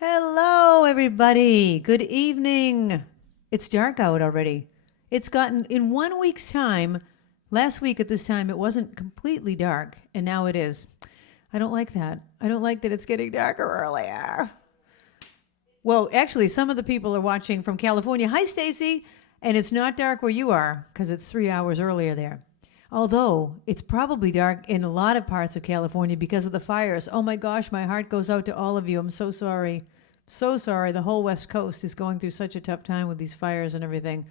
Hello, everybody. Good evening. It's dark out already. It's gotten, in 1 week's time, last week at this time, it wasn't completely dark, and now it is. I don't like that. I don't like that it's getting darker earlier. Well, actually, some of the people are watching from California. Hi, Stacy. And it's not dark where you are, because it's 3 hours earlier there. Although, it's probably dark in a lot of parts of California because of the fires. Oh my gosh, my heart goes out to all of you. I'm so sorry. So sorry. The whole West Coast is going through such a tough time with these fires and everything.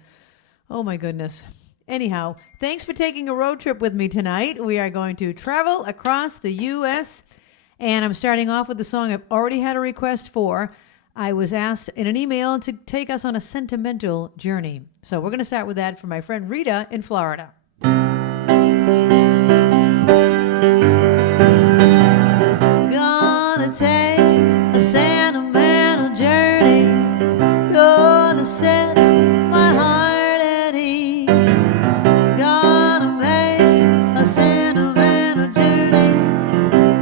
Oh my goodness. Anyhow, thanks for taking a road trip with me tonight. We are going to travel across the U.S., and I'm starting off with the song I've already had a request for. I was asked in an email to take us on a sentimental journey. So we're going to start with that from my friend Rita in Florida. Gonna take a sentimental journey, gonna set my heart at ease, gonna make a sentimental journey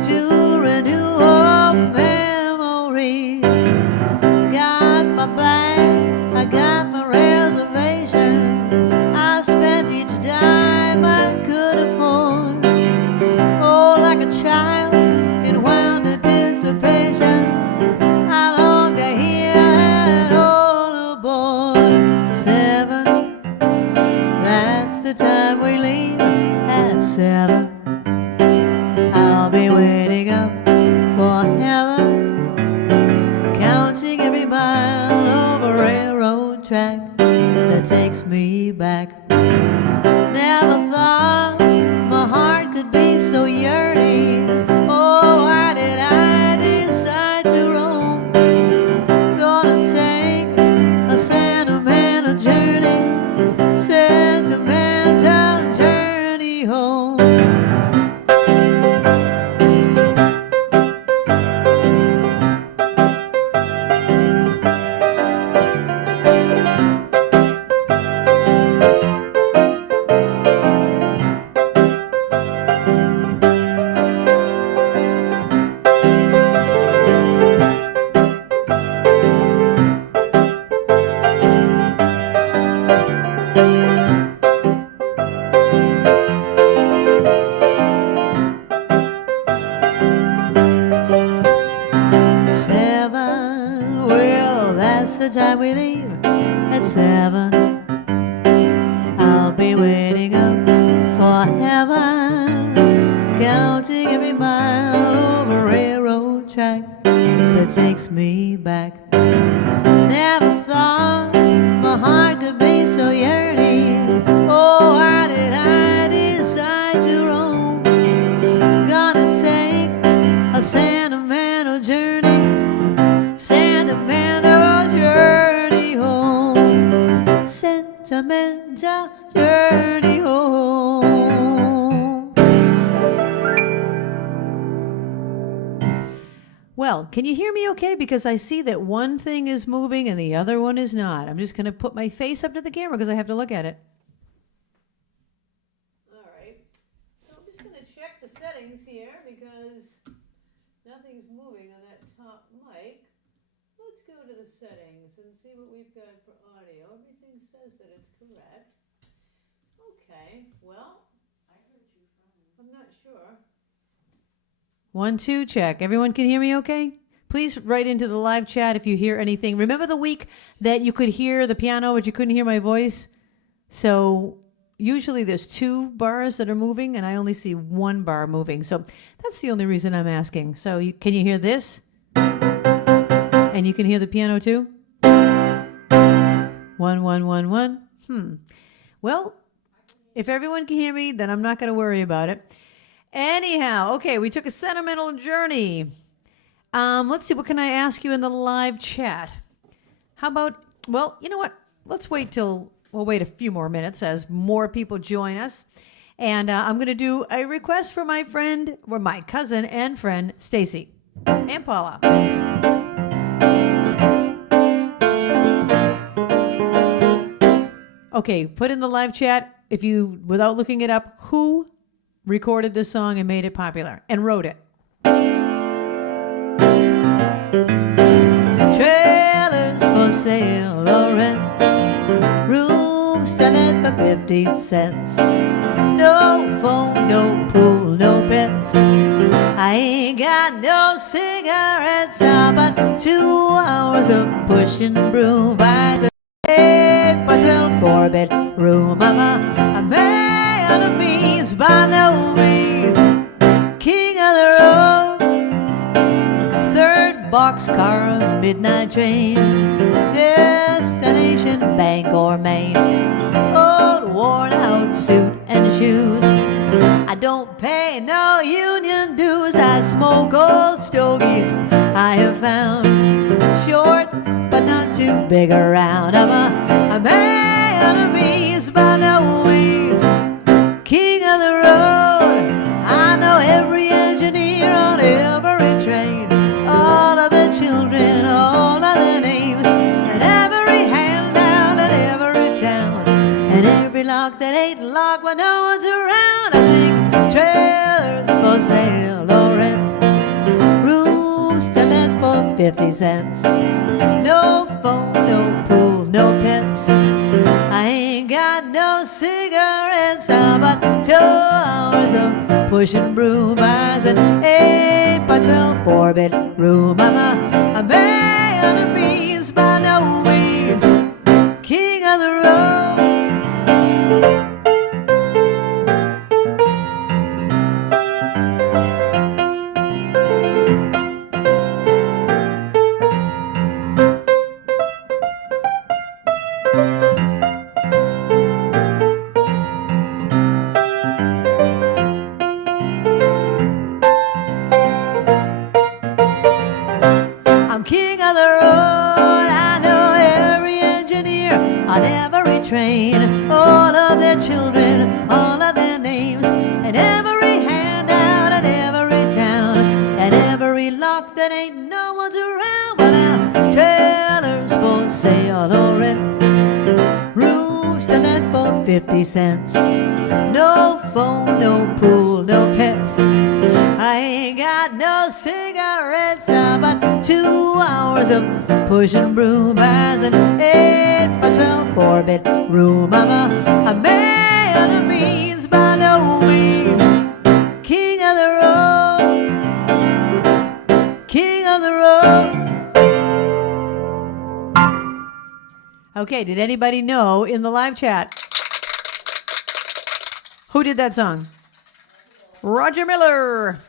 to renew old memories. Got my bag, I got my reservation, I spent each dime I could afford. Oh, like a child in wild anticipation, I long to hear that all aboard. 7, that's the time we leave at 7. I'll be waiting up for heaven, counting every mile of a railroad track that takes me back. Never thought my heart could be so yearning. Oh, why did I decide to roam? Gonna take a sentimental journey, sentimental journey home. The time we leave at 7. I'll be waiting up for heaven, counting every mile over a railroad track that takes me back. Never thought my heart could be so yearning. Oh, why did I decide to roam? Gonna take a sentimental journey, sentimental journey home, sentimental journey home. Well, can you hear me okay? Because I see that one thing is moving and the other one is not. I'm just going to put my face up to the camera because I have to look at it. All right. So I'm just going to check the settings here because nothing's moving on that top mic. Let's go to the settings and see what we've got for audio. Everything says that it's correct. Okay, well, I heard you from. I'm not sure. 1, 2, check. Everyone can hear me okay? Please write into the live chat if you hear anything. Remember the week that you could hear the piano but you couldn't hear my voice? So usually there's 2 bars that are moving and I only see 1 bar moving. So that's the only reason I'm asking. So can you hear this? And you can hear the piano too? 1, 1, 1, 1. Well, if everyone can hear me, then I'm not going to worry about it. Anyhow, okay, we took a sentimental journey. Let's see, what can I ask you in the live chat? How about, well, you know what? Let's wait a few more minutes as more people join us. And I'm going to do a request for my friend, or my cousin and friend, Stacy and Paula. Okay, put in the live chat, if you, without looking it up, who recorded this song and made it popular and wrote it. sale or rent. Room selling for 50 cents. No phone, no pool, no pets. I ain't got no cigarettes. How about 2 hours of pushing broom? Buys a 8 by 12 4-bedroom. I'm a man of means, by no means king of the road. 3rd boxcar, midnight train, destination Bangor, Maine. Old worn out suit and shoes. I don't pay no union dues. I smoke old stogies I have found, short but not too big around. I'm a man of means, by no means king of the road. I know every engineer on every train, all of the children, all of their names, and every handout in every town, and every lock that ain't locked when no one's around. I sing trailers for sale or rent. Rooms to let for 50 cents. No phone, no pool, no pets. I ain't got no cigarettes. How about 2 hours of pushing broom? Buys an 8 by 12 4-bedroom. I'm a man of means, by no means king of the road. On every train, all of their children, all of their names, and every handout in every town, and every lock that ain't no one's around. Well, now, trailers for sale or rent. Rooms to let for 50 cents. No phone, no pool, no pets. I ain't got no cigarettes. How about 2 hours of pushing broom? Buys an 8 by 12 4-bedroom. I'm a man of means, by no means king of the road. King of the road. Okay, did anybody know in the live chat who did that song? Roger Miller.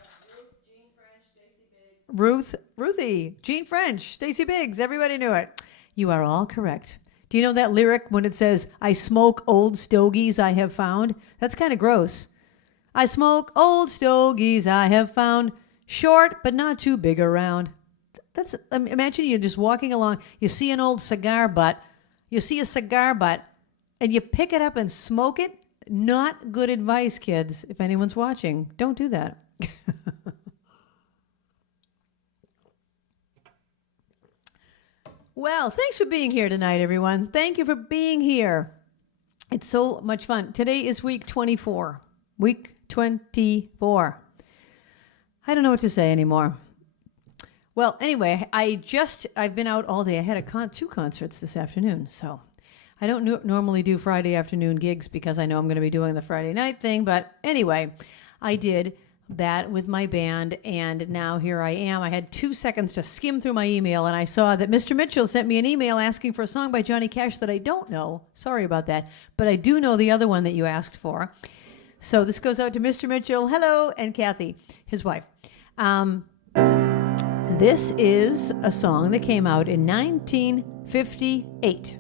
Ruthie, Gene French, Stacey Biggs, everybody knew it. You are all correct. Do you know that lyric when it says, I smoke old stogies I have found? That's kind of gross. I smoke old stogies I have found, short but not too big around. That's, imagine you're just walking along, you see an old cigar butt, and you pick it up and smoke it. Not good advice, kids. If anyone's watching, don't do that. Well, thanks for being here tonight, everyone. Thank you for being here. It's so much fun. Today is week 24. Week 24. I don't know what to say anymore. Well, anyway, I've been out all day. I had 2 concerts this afternoon, so I don't normally do Friday afternoon gigs because I know I'm going to be doing the Friday night thing. But anyway, I did that with my band, and now here I am. I had 2 seconds to skim through my email, and I saw that Mr. Mitchell sent me an email asking for a song by Johnny Cash that I don't know. Sorry about that. But I do know the other one that you asked for. So this goes out to Mr. Mitchell, hello, and Kathy, his wife. This is a song that came out in 1958.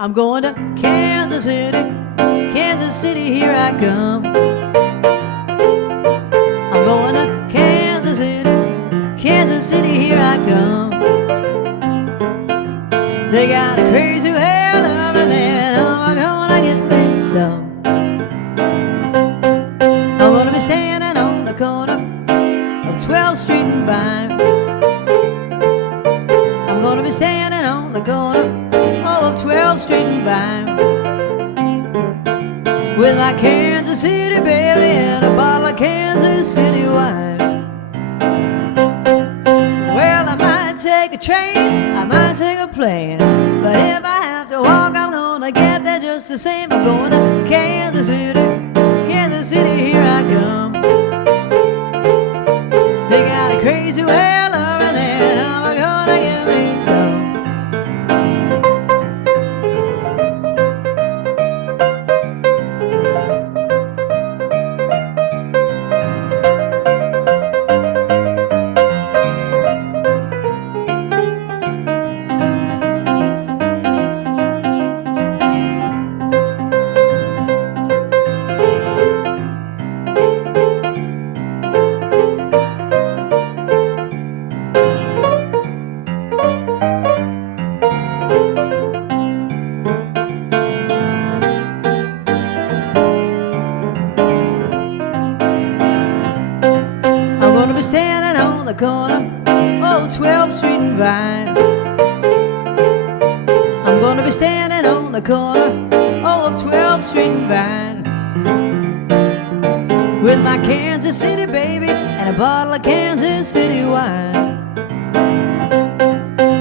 I'm going to Kansas City, here I come. I'm going to Kansas City, here I come. They got a crazy way of loving there, and I'm gonna get me some. I'm gonna be standing on the corner of 12th Street and Vine. I'm gonna be standing on the corner of 12th Street and Vine, with my Kansas City baby and a bottle of Kansas City wine. Well, I might take a train plane. But if I have to walk, I'm gonna get there just the same. I'm going to Kansas City, Kansas City, here I come. They got a crazy way of loving it, I'm gonna give me some. Corner, oh, 12th Street and Vine. I'm gonna be standing on the corner, oh, of 12th Street and Vine, with my Kansas City baby and a bottle of Kansas City wine.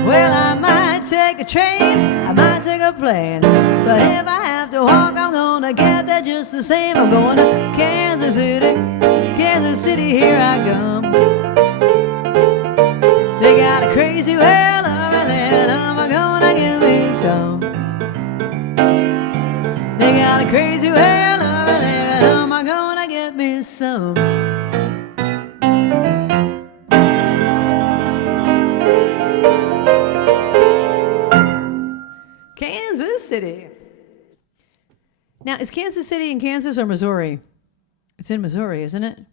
Well, I might take a train, I might take a plane, but if I have to walk, I'm gonna get there just the same. I'm going to Kansas City, Kansas City, here I come. They got a crazy way of loving it, I'm gonna give me some. They got a crazy way of loving it, I'm gonna get me some. Kansas City. Now, is Kansas City in Kansas or Missouri? It's in Missouri, isn't it?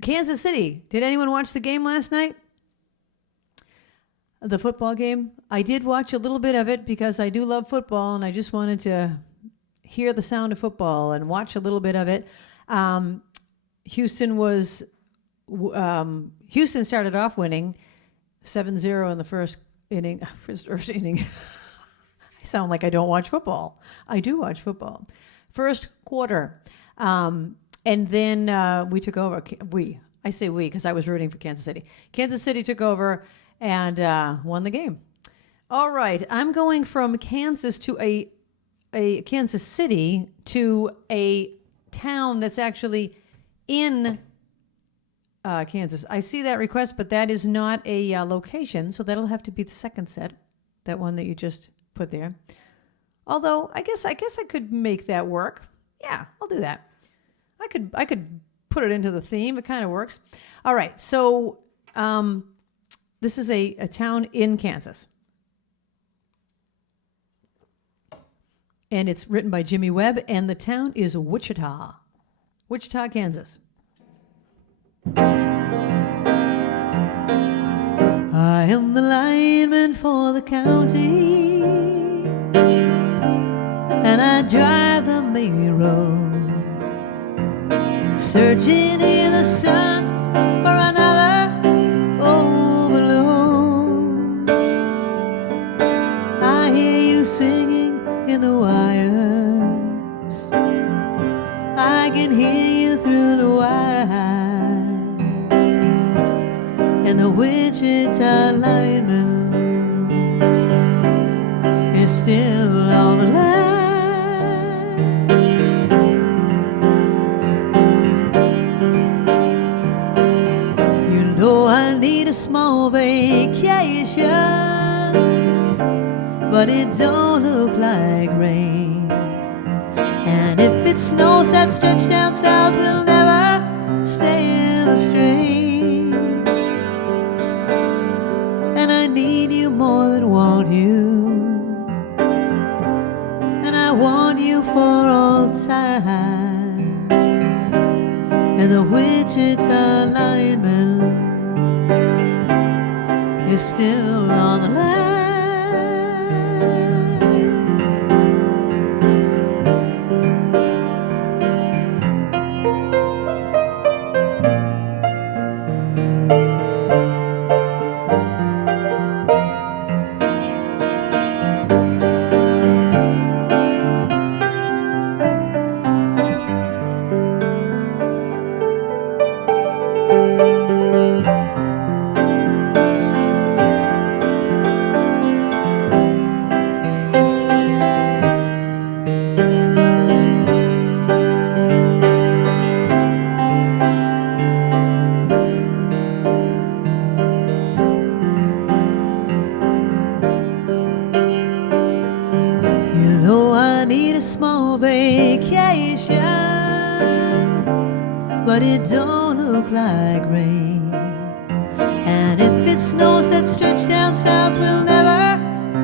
Kansas City. Did anyone watch the game last night? The football game? I did watch a little bit of it because I do love football and I just wanted to hear the sound of football and watch a little bit of it. Houston started off winning 7-0 in the first inning. First inning. I sound like I don't watch football. I do watch football. First quarter. And then we took over. I say we because I was rooting for Kansas City. Kansas City took over and won the game. All right, I'm going from Kansas to a Kansas City to a town that's actually in Kansas. I see that request, but that is not a location, so that'll have to be the second set, that one that you just put there. Although I guess I could make that work. Yeah, I'll do that. I could put it into the theme. It kind of works. All right, so. This is a town in Kansas. And it's written by Jimmy Webb, and the town is Wichita. Wichita, Kansas. I am the lineman for the county, and I drive the main road, searching in the sun for another singing in the wires. I can hear you through the wire, and the Wichita lineman is still on the line. You know I need a small vacation, but it don't look like rain. And if it snows, that stretch down south will never stay in the strain. And I need you more than want you, and I want you for all time. And the Wichita lineman is still on the line. but it don't look like rain. And if it snows, that stretch down south will never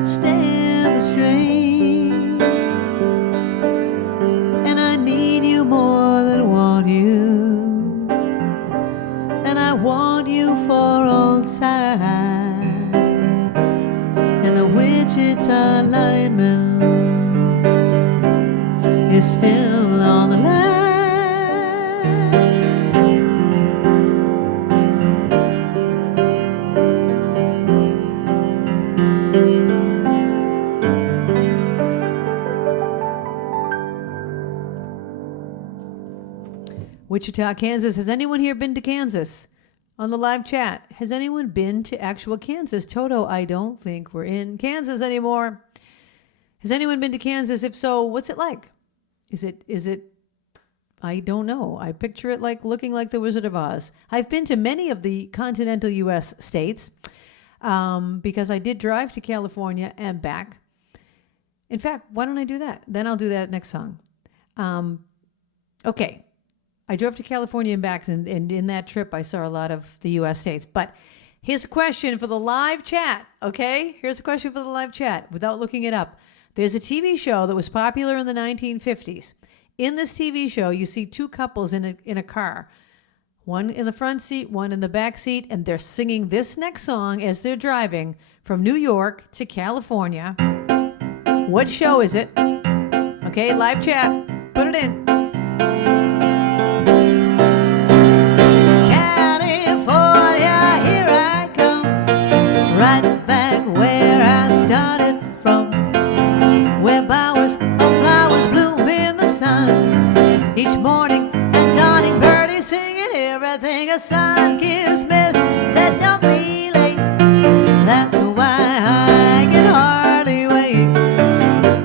stand the strain. And I need you more than want you, and I want you for all time. And the Wichita lineman is still on the line. Wichita, Kansas. Has anyone here been to Kansas? On the live chat, has anyone been to actual Kansas? Toto, I don't think we're in Kansas anymore. Has anyone been to Kansas? If so, what's it like? Is it, I don't know. I picture it like looking like the Wizard of Oz. I've been to many of the continental U.S. states because I did drive to California and back. In fact, why don't I do that? Then I'll do that next song. Okay. I drove to California and back, and in that trip, I saw a lot of the U.S. states. But here's a question for the live chat, okay? Here's a question for the live chat without looking it up. There's a TV show that was popular in the 1950s. In this TV show, you see two couples in a car, one in the front seat, one in the back seat, and they're singing this next song as they're driving from New York to California. What show is it? Okay, live chat, put it in. Right back where I started from, where bowers of flowers bloom in the sun. Each morning and dawning birdie singing everything a sun-kissed miss said, don't be late. That's why I can hardly wait.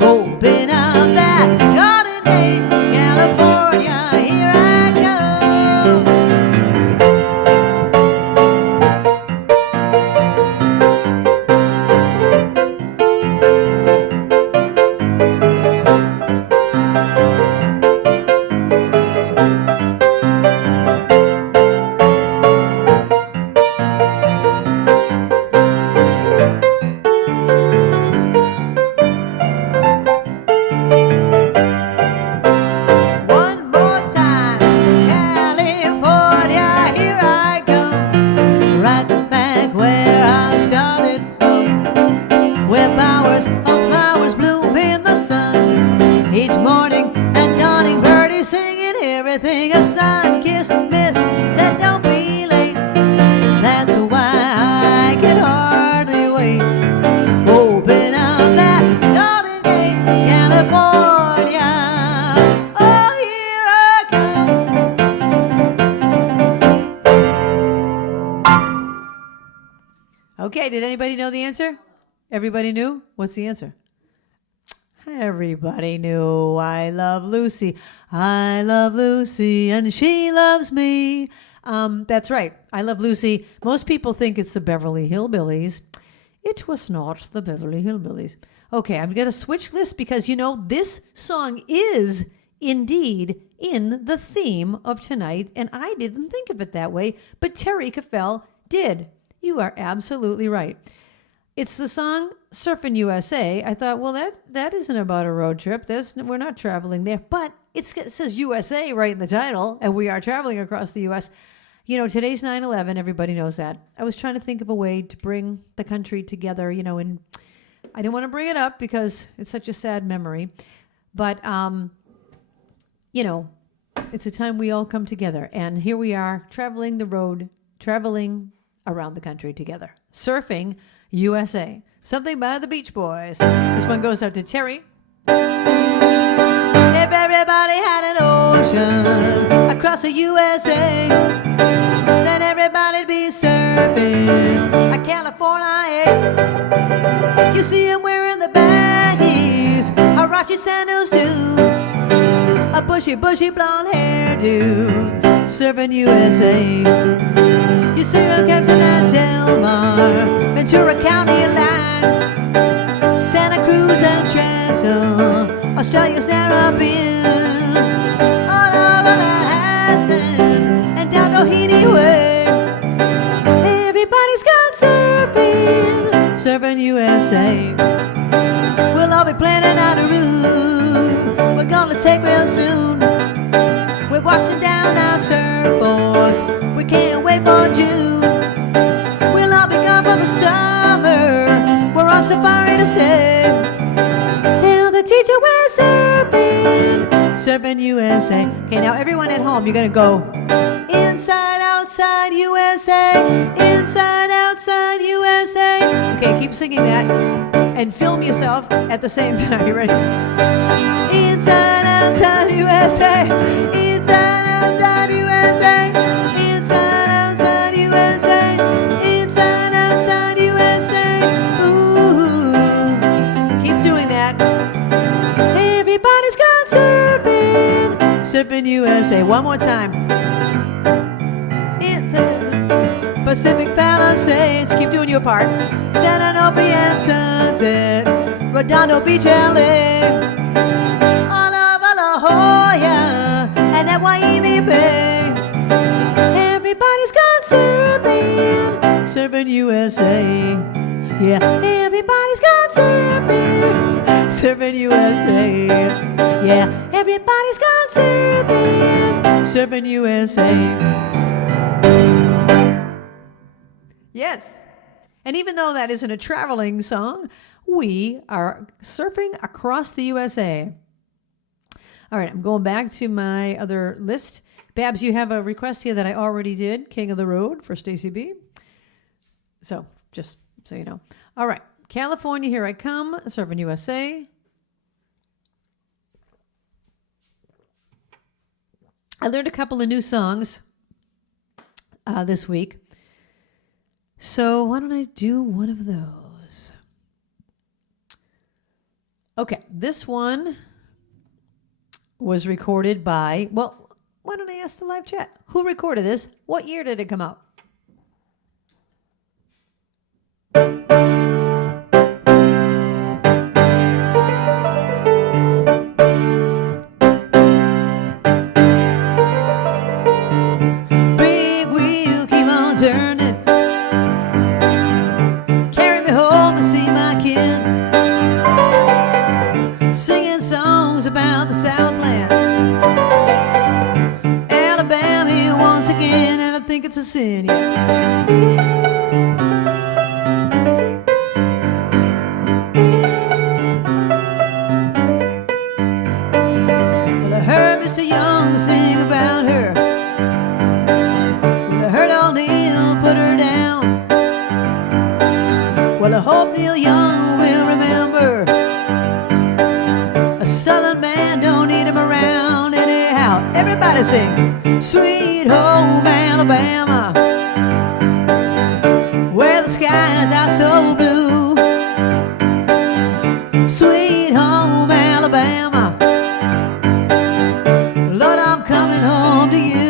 Open up that garden gate, California, here I go. Okay, did anybody know the answer? Everybody knew? What's the answer? Everybody knew. I love Lucy. I love Lucy and she loves me. That's right. I Love Lucy. Most people think it's the Beverly Hillbillies. It was not the Beverly Hillbillies. Okay, I'm going to switch lists because, you know, this song is indeed in the theme of tonight, and I didn't think of it that way, but Terry Caffell did. You are absolutely right. It's the song Surfin' USA. I thought, well, that isn't about a road trip. We're not traveling there. But it says USA right in the title, and we are traveling across the U.S. You know, today's 9/11. Everybody knows that. I was trying to think of a way to bring the country together, you know, and I didn't want to bring it up because it's such a sad memory. But, you know, it's a time we all come together. And here we are traveling the road, traveling around the country together. Surfing USA. Something by the Beach Boys. This one goes out to Terry. If everybody had an ocean across the USA, then everybody'd be surfing at California. You see him wearing the baggies, Huarache sandals too, a bushy blonde hairdo, surfing USA. You see him captain at Del Mar, Ventura County line, Santa Cruz and Trestle, Australia's Narrabeen, all over Manhattan, Surfing USA. We'll all be planning out a route we're gonna take real soon. We're watching down our surfboards, we can't wait for June. We'll all be gone for the summer, we're on safari to stay. Tell the teacher we're surfing, Surfing USA. Okay, now everyone at home, you're gonna go inside, outside USA, inside, outside USA. Okay, keep singing that and film yourself at the same time. You ready? Inside, outside USA, inside, outside USA, inside, outside USA, inside, outside USA. Ooh, keep doing that. Everybody's gone surfing, Surfing USA. One more time. Pacific Palisades, keep doing your part. San Onofre and Sunset, Redondo Beach, LA, all over La Jolla and at Waimea Bay. Everybody's gone surfing, Surfing USA. Yeah, everybody's gone surfing, Surfing USA. Yeah, everybody's gone surfing, Surfing USA. Yes. And even though that isn't a traveling song, we are surfing across the USA. All right, I'm going back to my other list. Babs, you have a request here that I already did, King of the Road for Stacey B. So, just so you know. All right, California, Here I Come, Surfing USA. I learned a couple of new songs this week. So why don't I do one of those? Okay, this one was recorded by, well, why don't I ask the live chat? Who recorded this? What year did it come out? Big wheel, keep on turning. Singing songs about the Southland, Alabama once again, and I think it's a sin, yes. Well, I heard Mr. Young sing about her. Well, I heard old Neil put her down. Well, I hope Neil Young will remember. A Southern man don't need him around anyhow. Everybody sing, Sweet Home Alabama, where the skies are so blue. Sweet Home Alabama, Lord, I'm coming home to you.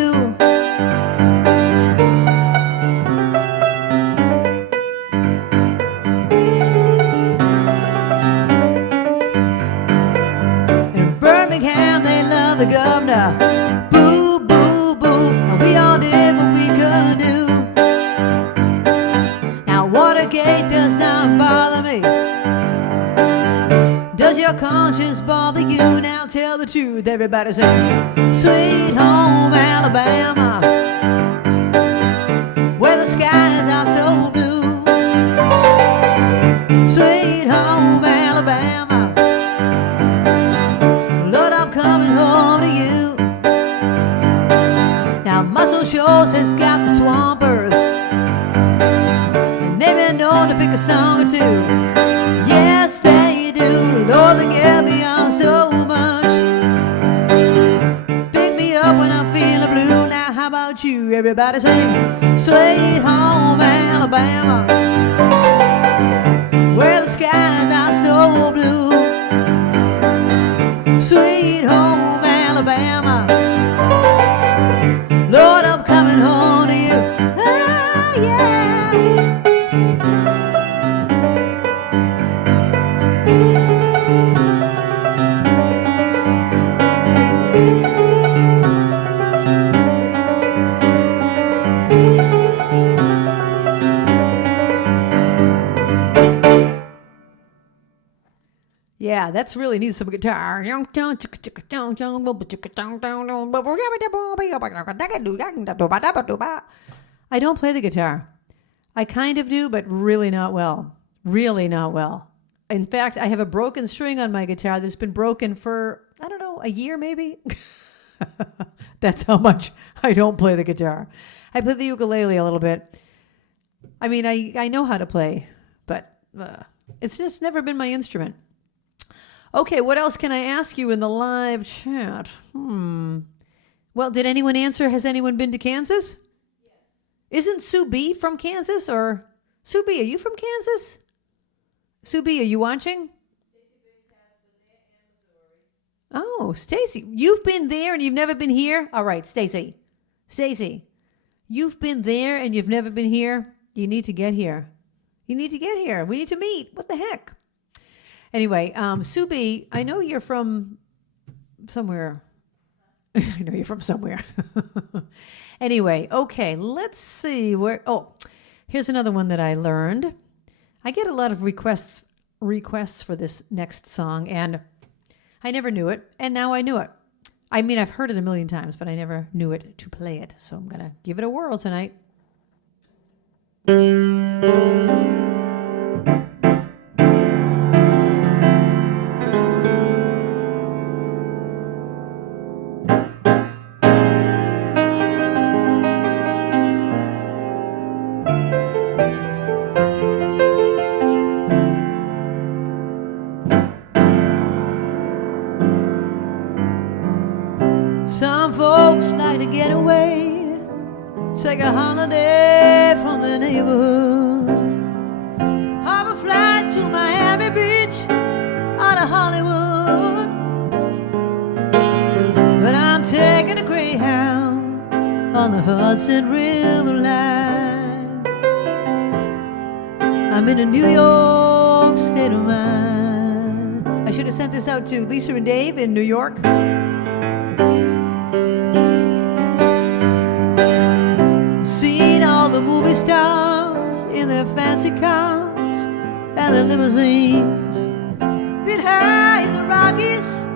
The governor, boo, boo, boo, and we all did what we could do. Now Watergate does not bother me. Does your conscience bother you? Now tell the truth, everybody say, Sweet Home Alabama, where the skies are so blue. Sweet Home Alabama, Lord, I'm coming home to you. Now Muscle Shoals has got the Swampers, and they've been known to pick a song or two. Yes, they do. Lord, they get me on so much. Pick me up when I'm feeling blue. Now how about you? Everybody sing, Sweet Home Alabama, where the skies are so blue. Sweet Home Alabama, Lord, I'm coming home to you. Ah, yeah. Yeah, that's really needs some guitar. I don't play the guitar. I kind of do, but really not well. Really not well. In fact, I have a broken string on my guitar that's been broken for, I don't know, a year maybe. That's how much I don't play the guitar. I play the ukulele a little bit. I mean, I know how to play, but it's just never been my instrument. Okay, what else can I ask you in the live chat? Well, did anyone answer? Has anyone been to Kansas? Yes. Isn't Sue B from Kansas? Or Sue B, are you from Kansas? Sue B, are you watching? Oh, Stacy, you've been there and you've never been here? All right, Stacy, you've been there and you've never been here? You need to get here. You need to get here. We need to meet. What the heck? Anyway, Sue B, I know you're from somewhere. I know you're from somewhere. Anyway, okay, let's see where. Oh, here's another one that I learned. I get a lot of requests for this next song, and I never knew it, and now I knew it. I mean, I've heard it a million times, but I never knew it to play it. So I'm going to give it a whirl tonight. Some folks like to get away, take a holiday from the neighborhood, have a flight to Miami Beach out of Hollywood. But I'm taking a Greyhound on the Hudson River line. I'm in a New York state of mind. I should have sent this out to Lisa and Dave in New York. Seen all the movie stars in their fancy cars and their limousines, been high in the Rockies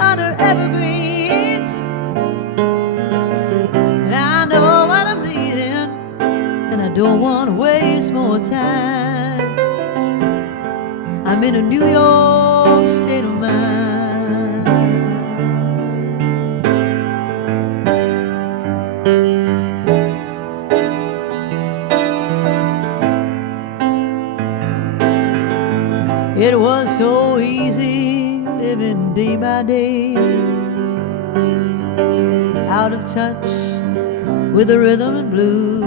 under evergreens, and I know what I'm needing, and I don't want to waste more time. I'm in a New York state of mind. It was so easy living day by day, out of touch with the rhythm and blues.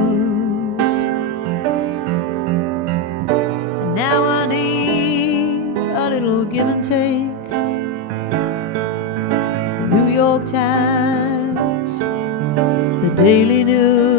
And now I need a little give and take. The New York Times, the Daily News.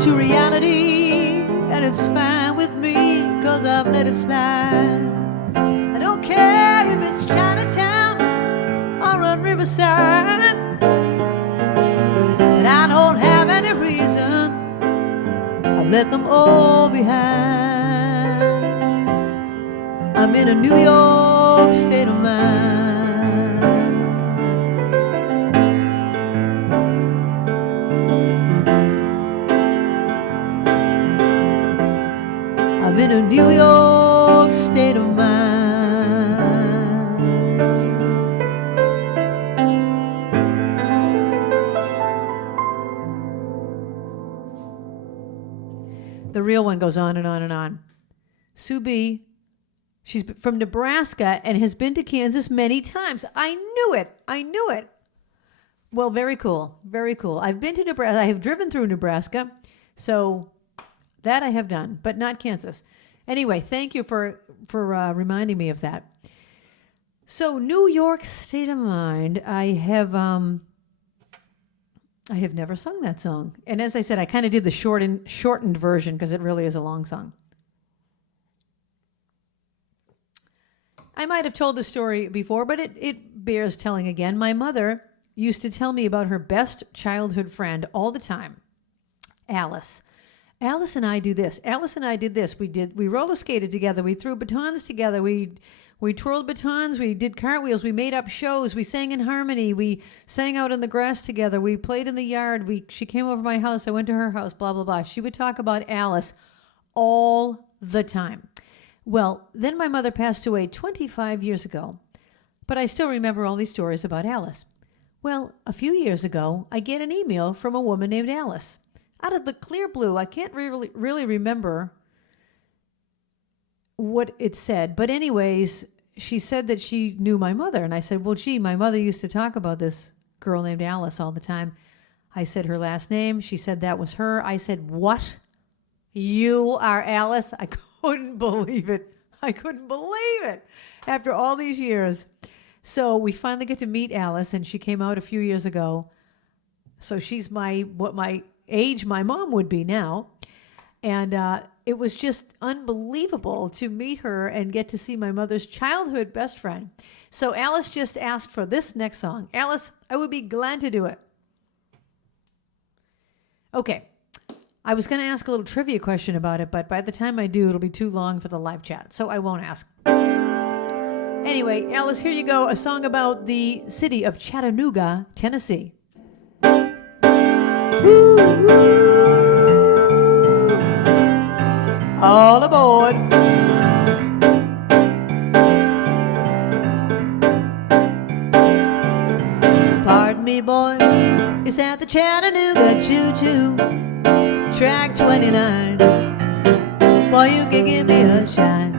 To reality, and it's fine with me, cause I've let it slide. I don't care if it's Chinatown or on Riverside, and I don't have any reason, I've let them all behind. I'm in a New York state of mind. I'm in a New York state of mind. The real one goes on and on and on. Sue B, she's from Nebraska and has been to Kansas many times. I knew it. Well, very cool. Very cool. I've been to Nebraska. I have driven through Nebraska. So that I have done, but not Kansas. Anyway, thank you for reminding me of that. So, New York State of Mind. I have never sung that song, and as I said, I kind of did the shortened version because it really is a long song. I might have told the story before, but it bears telling again. My mother used to tell me about her best childhood friend all the time, Alice. Alice and I do this. Alice and I did this. We roller skated together. We threw batons together. We twirled batons. We did cartwheels. We made up shows. We sang in harmony. We sang out in the grass together. We played in the yard. She came over to my house. I went to her house, blah, blah, blah. She would talk about Alice all the time. Well, then my mother passed away 25 years ago, but I still remember all these stories about Alice. Well, a few years ago, I get an email from a woman named Alice. Out of the clear blue, I can't really remember what it said. But anyways, she said that she knew my mother. And I said, well, gee, my mother used to talk about this girl named Alice all the time. I said her last name. She said that was her. I said, what? You are Alice? I couldn't believe it. I couldn't believe it after all these years. So we finally get to meet Alice, and she came out a few years ago. So she's what my age my mom would be now. And it was just unbelievable to meet her and get to see my mother's childhood best friend. So Alice just asked for this next song. Alice, I would be glad to do it. Okay. I was going to ask a little trivia question about it, but by the time I do, it'll be too long for the live chat, so I won't ask. Anyway, Alice, here you go. A song about the city of Chattanooga, Tennessee. Woo, woo. All aboard. Pardon me, boy, it's at the Chattanooga choo-choo, track 29. Boy, you can give me a shine.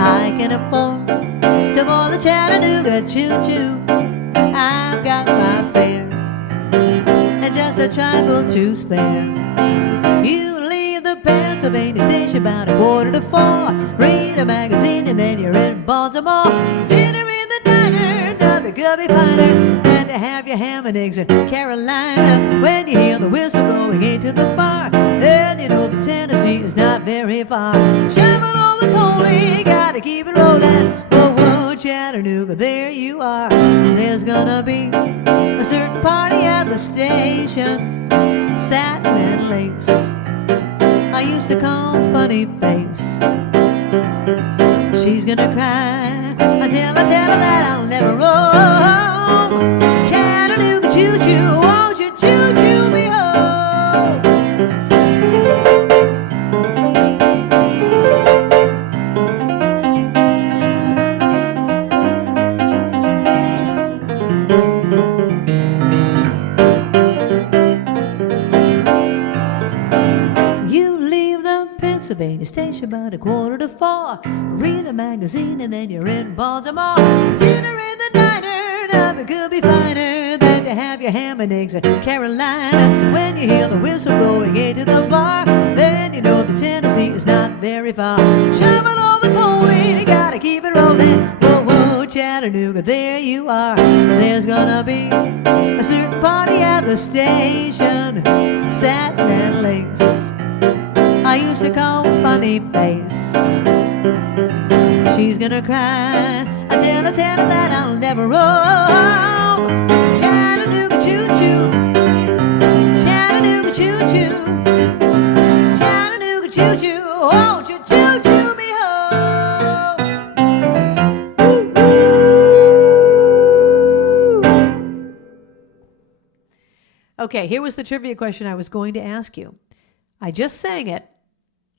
I can afford to board the Chattanooga choo-choo. I've got my fare and just a trifle to spare. You leave the Pennsylvania station about 3:45. Read a magazine and then you're in Baltimore. Dinner in the diner, nothing could be finer than to have your ham and eggs in Carolina. When you hear the whistle blowing into the bar, then you know that Tennessee is not very far. Shovel all the coal, you gotta keep it rolling. Whoa, whoa, Chattanooga, there you are. There's gonna be a certain party at the station, satin and lace. I used to call Funny Face. She's gonna cry until I tell her that I'll never roam. Chattanooga choo-choo, won't you choo-choo me home? You leave the Pennsylvania station about 3:45. Read a magazine and then you're in Baltimore. Dinner in the diner, nothing could be finer than to have your ham and eggs in Carolina. When you hear the whistle blowing into the bar, then you know that Tennessee is not very far. Shovel all the coal in, you gotta keep it rolling. Whoa, whoa, Chattanooga, there you are. There's gonna be a certain party at the station, satin and lace. I used to call Funny Face. She's gonna cry until I tell her that I'll never roam. Chattanooga choo-choo, Chattanooga choo-choo, Chattanooga choo-choo, won't you choo-choo me home? Woo-hoo. Okay, here was the trivia question I was going to ask you. I just sang it.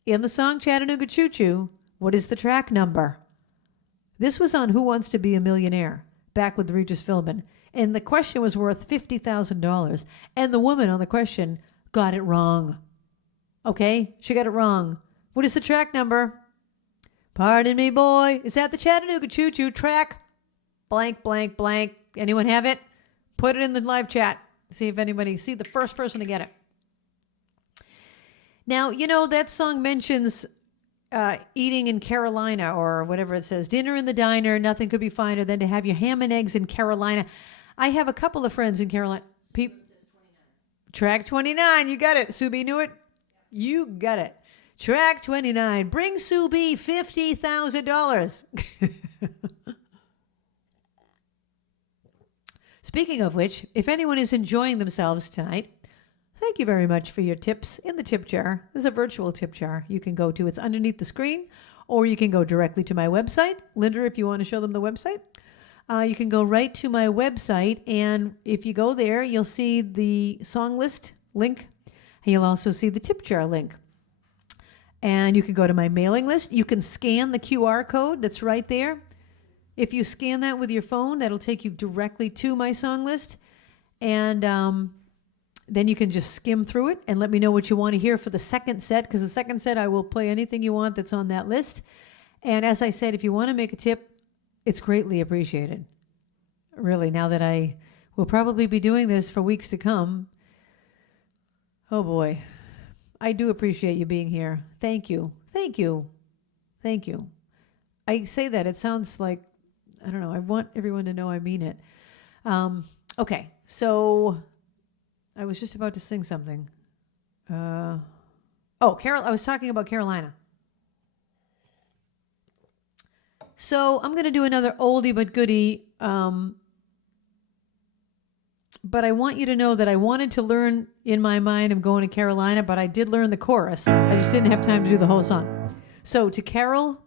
In the song Chattanooga Choo Choo, what is the track number? This was on Who Wants to Be a Millionaire, back with Regis Philbin. And the question was worth $50,000. And the woman on the question got it wrong. Okay? She got it wrong. What is the track number? Pardon me, boy. Is that the Chattanooga Choo Choo track? Blank, blank, blank. Anyone have it? Put it in the live chat. See if anybody, see the first person to get it. Now, you know, that song mentions eating in Carolina or whatever it says. Dinner in the diner, nothing could be finer than to have your ham and eggs in Carolina. I have a couple of friends in Carolina. Track 29, you got it. Sue B knew it? You got it. Track 29. Bring Sue B $50,000. Speaking of which, if anyone is enjoying themselves tonight, thank you very much for your tips in the tip jar. There's a virtual tip jar you can go to. It's underneath the screen, or you can go directly to my website. Linda, if you want to show them the website, you can go right to my website, and if you go there, you'll see the song list link, and you'll also see the tip jar link. And you can go to my mailing list. You can scan the QR code that's right there. If you scan that with your phone, that'll take you directly to my song list. And then you can just skim through it and let me know what you want to hear for the second set, because the second set I will play anything you want that's on that list. And as I said, if you want to make a tip, it's greatly appreciated. Really, now that I will probably be doing this for weeks to come. Oh boy. I do appreciate you being here. Thank you. Thank you. Thank you. I say that, it sounds like, I don't know, I want everyone to know I mean it. Okay, so I was just about to sing something. Carole, I was talking about Carolina. So I'm going to do another oldie but goodie, but I want you to know that I wanted to learn in my mind I'm going to Carolina, but I did learn the chorus. I just didn't have time to do the whole song. So to Carole,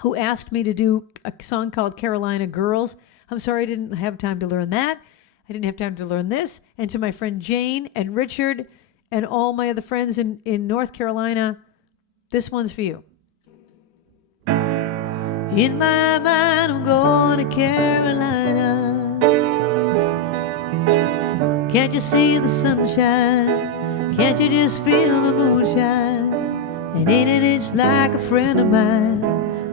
who asked me to do a song called Carolina Girls, I'm sorry I didn't have time to learn that. I didn't have time to learn this. And to my friend Jane and Richard and all my other friends in North Carolina, this one's for you. In my mind, I'm going to Carolina. Can't you see the sunshine? Can't you just feel the moonshine? And ain't it just like a friend of mine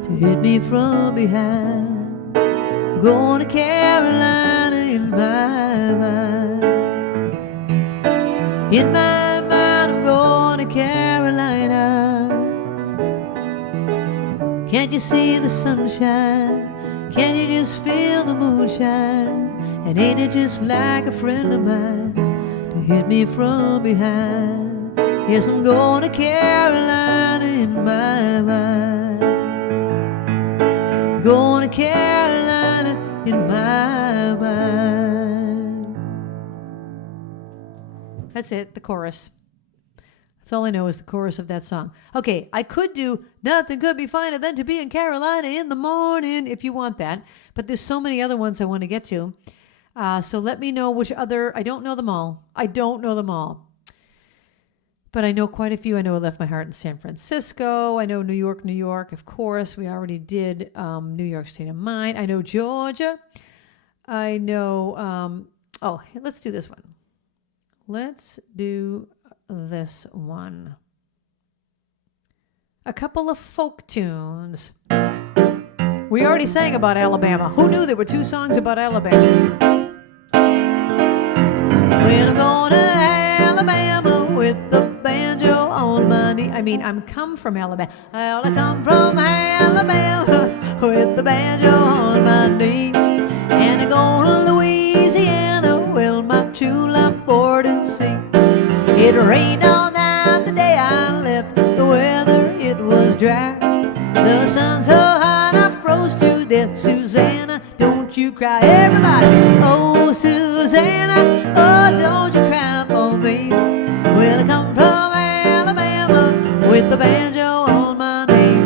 to hit me from behind? I'm going to Carolina in my mind. In my mind, I'm going to Carolina. Can't you see the sunshine? Can't you just feel the moonshine? And ain't it just like a friend of mine to hit me from behind? Yes, I'm going to Carolina in my mind. Going to Carolina in my mind. That's it, the chorus. That's all I know is the chorus of that song. Okay, I could do Nothing Could Be Finer Than to Be in Carolina in the Morning if you want that, but there's so many other ones I want to get to. So let me know which other, I don't know them all. But I know quite a few. I know I Left My Heart in San Francisco. I know New York, of course. We already did New York State of Mind. I know Georgia. I know, let's do this one. Let's do this one. A couple of folk tunes. We already sang about Alabama. Who knew there were two songs about Alabama? When I'm going to Alabama with the banjo on my knee. I'm come from Alabama. I come from Alabama with the banjo on my knee. And I go to Louisiana, well, my true love for to see. It rained all night the day I left. The weather, it was dry. The sun so hot I froze to death. Susanna, don't you cry, everybody. Oh, Susanna, oh, don't you cry for me. Well, I come from Alabama with the banjo on my knee.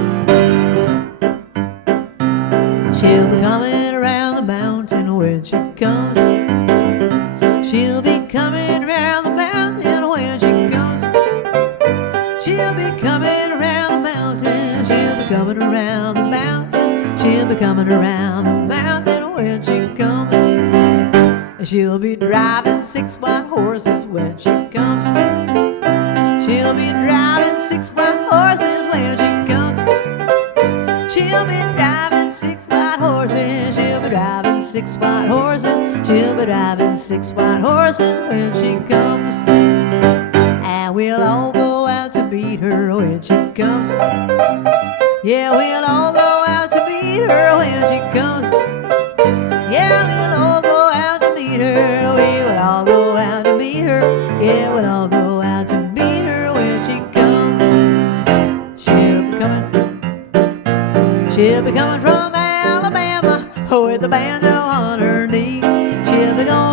She'll be coming around the mountain when she comes. She'll be coming around the mountain when she comes. She'll be coming around the mountain. She'll be coming around the mountain. She'll be coming around the mountain when she comes. She'll be driving 6 white horses when she comes. She'll be driving 6 white horses when she comes. She'll be driving 6 white horses. She'll be driving 6 white horses. She'll be driving 6 white horses when she comes. And we'll all go out to meet her when she comes. Yeah, we'll all go out to meet her when she comes. Yeah, we'll all go out to meet her. We will all go out to meet her. Yeah, we'll all go out to meet her when she comes. She'll be coming. She'll be coming from Alabama with the banjo on her knee. She'll be going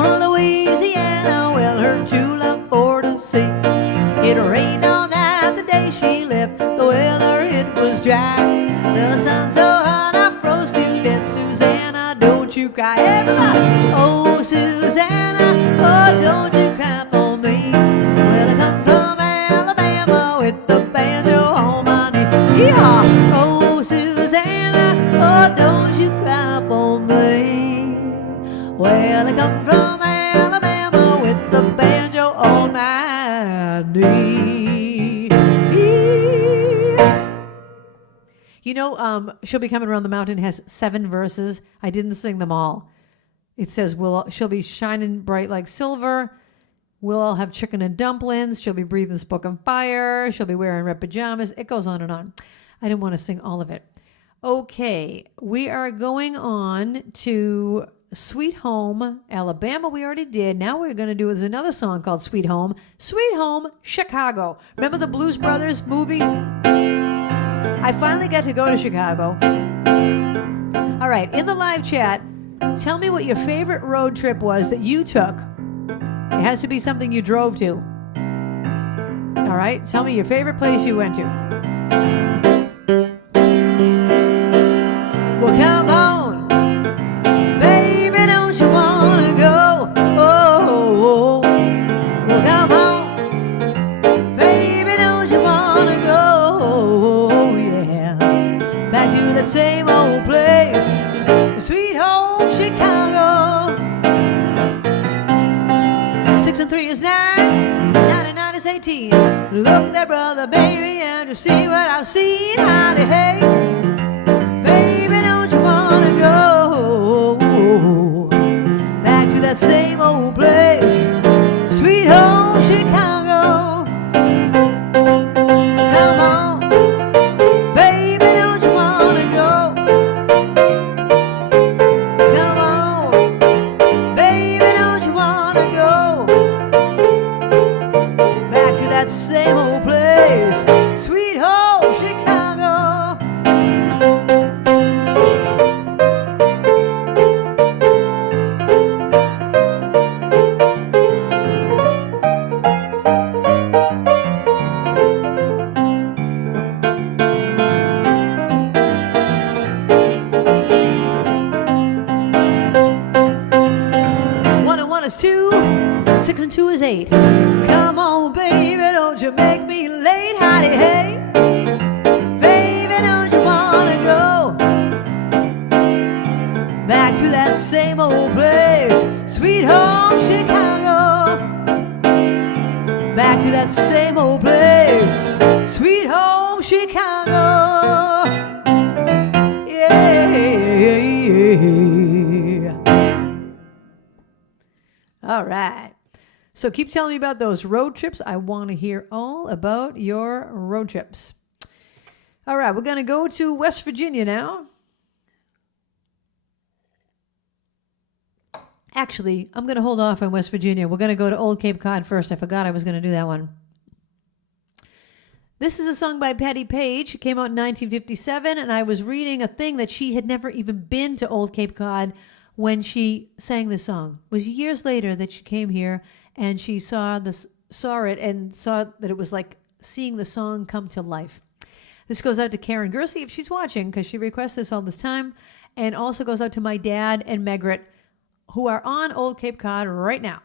is dry. The sun's so hot I froze to death. Susanna, don't you cry. Everybody! Oh, Susanna, oh, don't you cry for me. Well, I come from Alabama with the banjo on my knee. Yeehaw! Oh, Susanna, oh, don't you cry for me. Well, I come from Alabama with the banjo on my knee. You know, She'll Be Coming Around the Mountain has 7 verses. I didn't sing them all. It says, she'll be shining bright like silver. We'll all have chicken and dumplings. She'll be breathing smoke and fire. She'll be wearing red pajamas. It goes on and on. I didn't want to sing all of it. Okay, we are going on to Sweet Home, Alabama. We already did. Now we're going to do another song called Sweet Home. Sweet Home, Chicago. Remember the Blues Brothers movie? I finally got to go to Chicago. All right, in the live chat, tell me what your favorite road trip was that you took. It has to be something you drove to. All right, tell me your favorite place you went to. Well, come on, baby, don't you want to go? Oh, well, come on, baby, don't you want to go? Yeah, back to that same old place, Sweet Home, Chicago. 6 and 3 is 9, 9 and 9 is 18. Look there, brother, baby, and you see what I've seen. Howdy, hey, baby, don't you want to go back to that same old place, Sweet Home, Chicago. Come on, baby, don't you want to go? Come on, baby, don't you want to go back to that same old place, Sweet Home, Chicago. One and one is 2, 6 and 2 is 8. Come on, baby, don't you make me late. Howdy, hey, baby, don't you want to go back to that same old place, Sweet Home, Chicago. Back to that same old place, Sweet Home, Chicago. Yeah. All right. So keep telling me about those road trips. I want to hear all about your road trips. All right, we're going to go to West Virginia now. Actually, I'm going to hold off on West Virginia. We're going to go to Old Cape Cod first. I forgot I was going to do that one. This is a song by Patti Page. It came out in 1957, and I was reading a thing that she had never even been to Old Cape Cod when she sang this song. It was years later that she came here, and she saw it and saw that it was like seeing the song come to life. This goes out to Karen Gersey if she's watching, because she requests this all this time, and also goes out to my dad and Megret, who are on Old Cape Cod right now.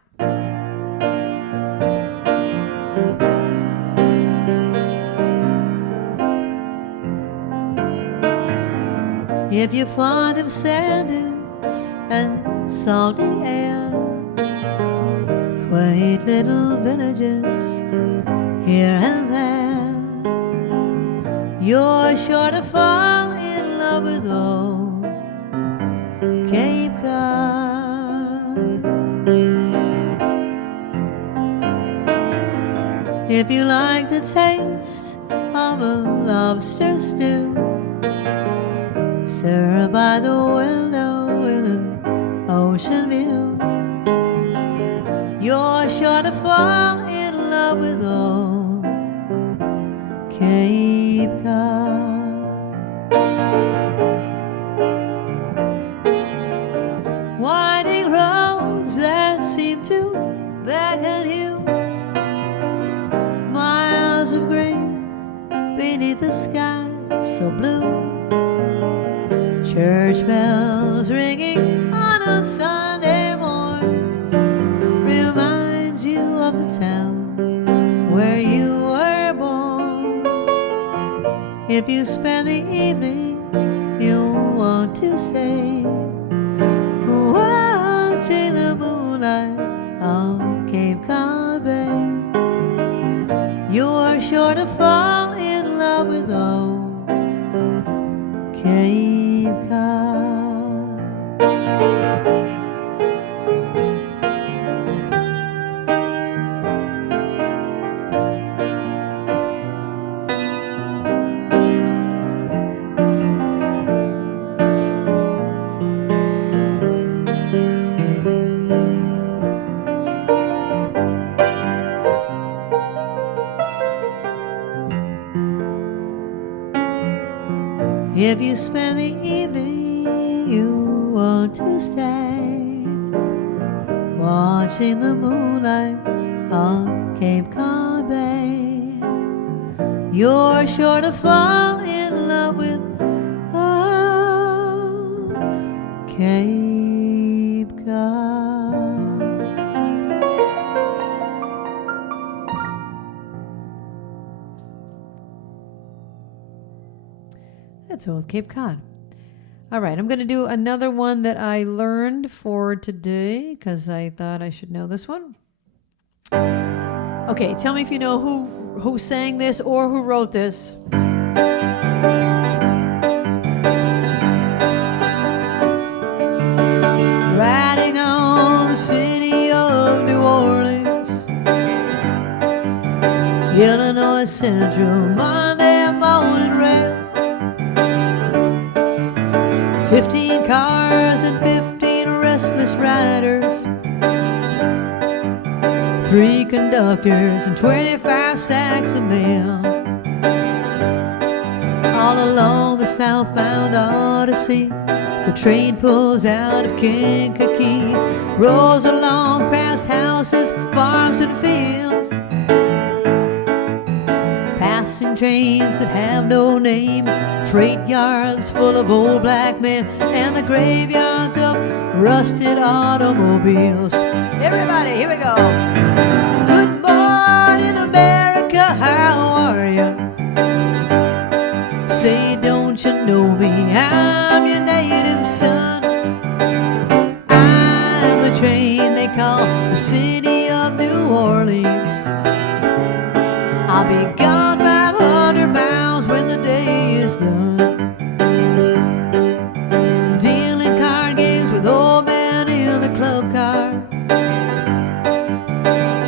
If you're fond of sand dunes and salty air, quaint little villages here and there, you're sure to fall in love with old Cape Cod. If you like the taste of a lobster stew, served by the window with an ocean view, you're sure to fall in love with old Cape Cod. Winding roads that seem to beckon you, miles of green beneath the skies so blue. Church bells ringing on a Sunday morn reminds you of the town where you were born. If you spend the evening, you'll want to stay watching the moonlight on Cape Cod Bay. You're sure to fall in love with old Cape Cod. If you spend the evening, you want to stay watching the moonlight on Cape Cod Bay. You're sure to fall in love with Cape Cod. That's old Cape Cod. All right, I'm going to do another one that I learned for today because I thought I should know this one. Okay, tell me if you know who sang this or who wrote this. Riding on the city of New Orleans, Illinois Central, Monday morning rail. 15 cars and 15 restless riders, 3 conductors and 25 sacks of mail. All along the southbound Odyssey, the train pulls out of Kankakee, rolls along past houses, farms and fields, passing trains that have no name, freight yards full of old black men, and the graveyards of rusted automobiles. Everybody, here we go. Good morning, America, how are you? Say, don't you know me? I'm your native son. I'm the train they call the city of New Orleans. I'll be gone 500 miles when the day is done, dealing card games with old men in the club car.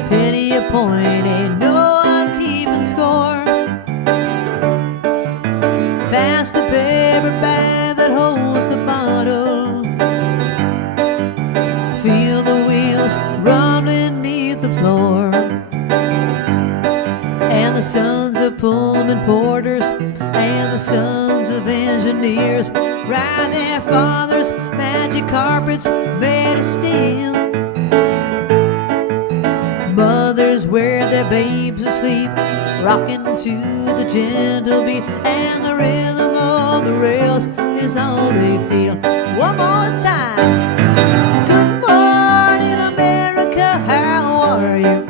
Penny a point, ain't no one keeping score. Pass the paper bag that holds the bottle, feel the wheels run beneath the floor. And the sons of Pullman porters and the sons of engineers ride their fathers' magic carpets made of steel. Mothers wear their babes asleep, rocking to the gentle beat, and the rhythm of the rails is all they feel. One more time. Good morning, America, how are you?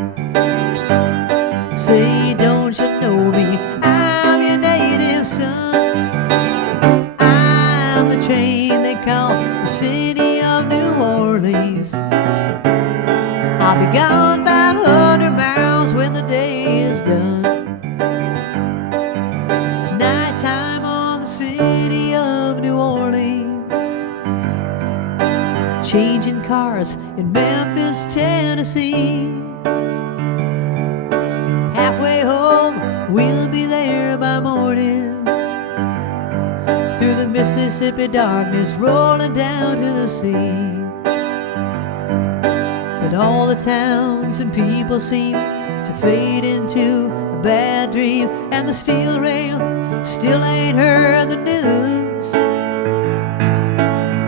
Say, don't you know me? I'm your native son. I'm the train they call the city of New Orleans. I'll be gone 500 miles when the day is done. Nighttime on the city of New Orleans, changing cars in Memphis, Tennessee. Halfway home, we'll be there by morning, through the Mississippi darkness, rolling down to the sea. But all the towns and people seem to fade into a bad dream, and the steel rail still ain't heard the news.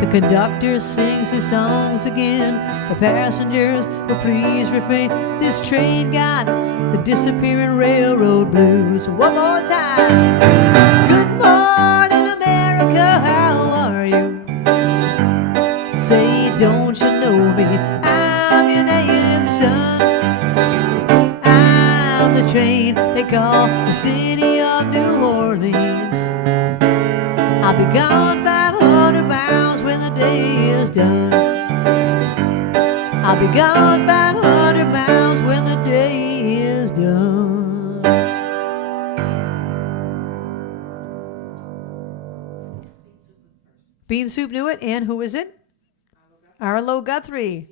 The conductor sings his songs again, the passengers will please refrain. This train got the disappearing railroad blues. One more time. Good morning, be gone 500 miles when the day is done. Bean Soup knew it, and who is it? Arlo Guthrie.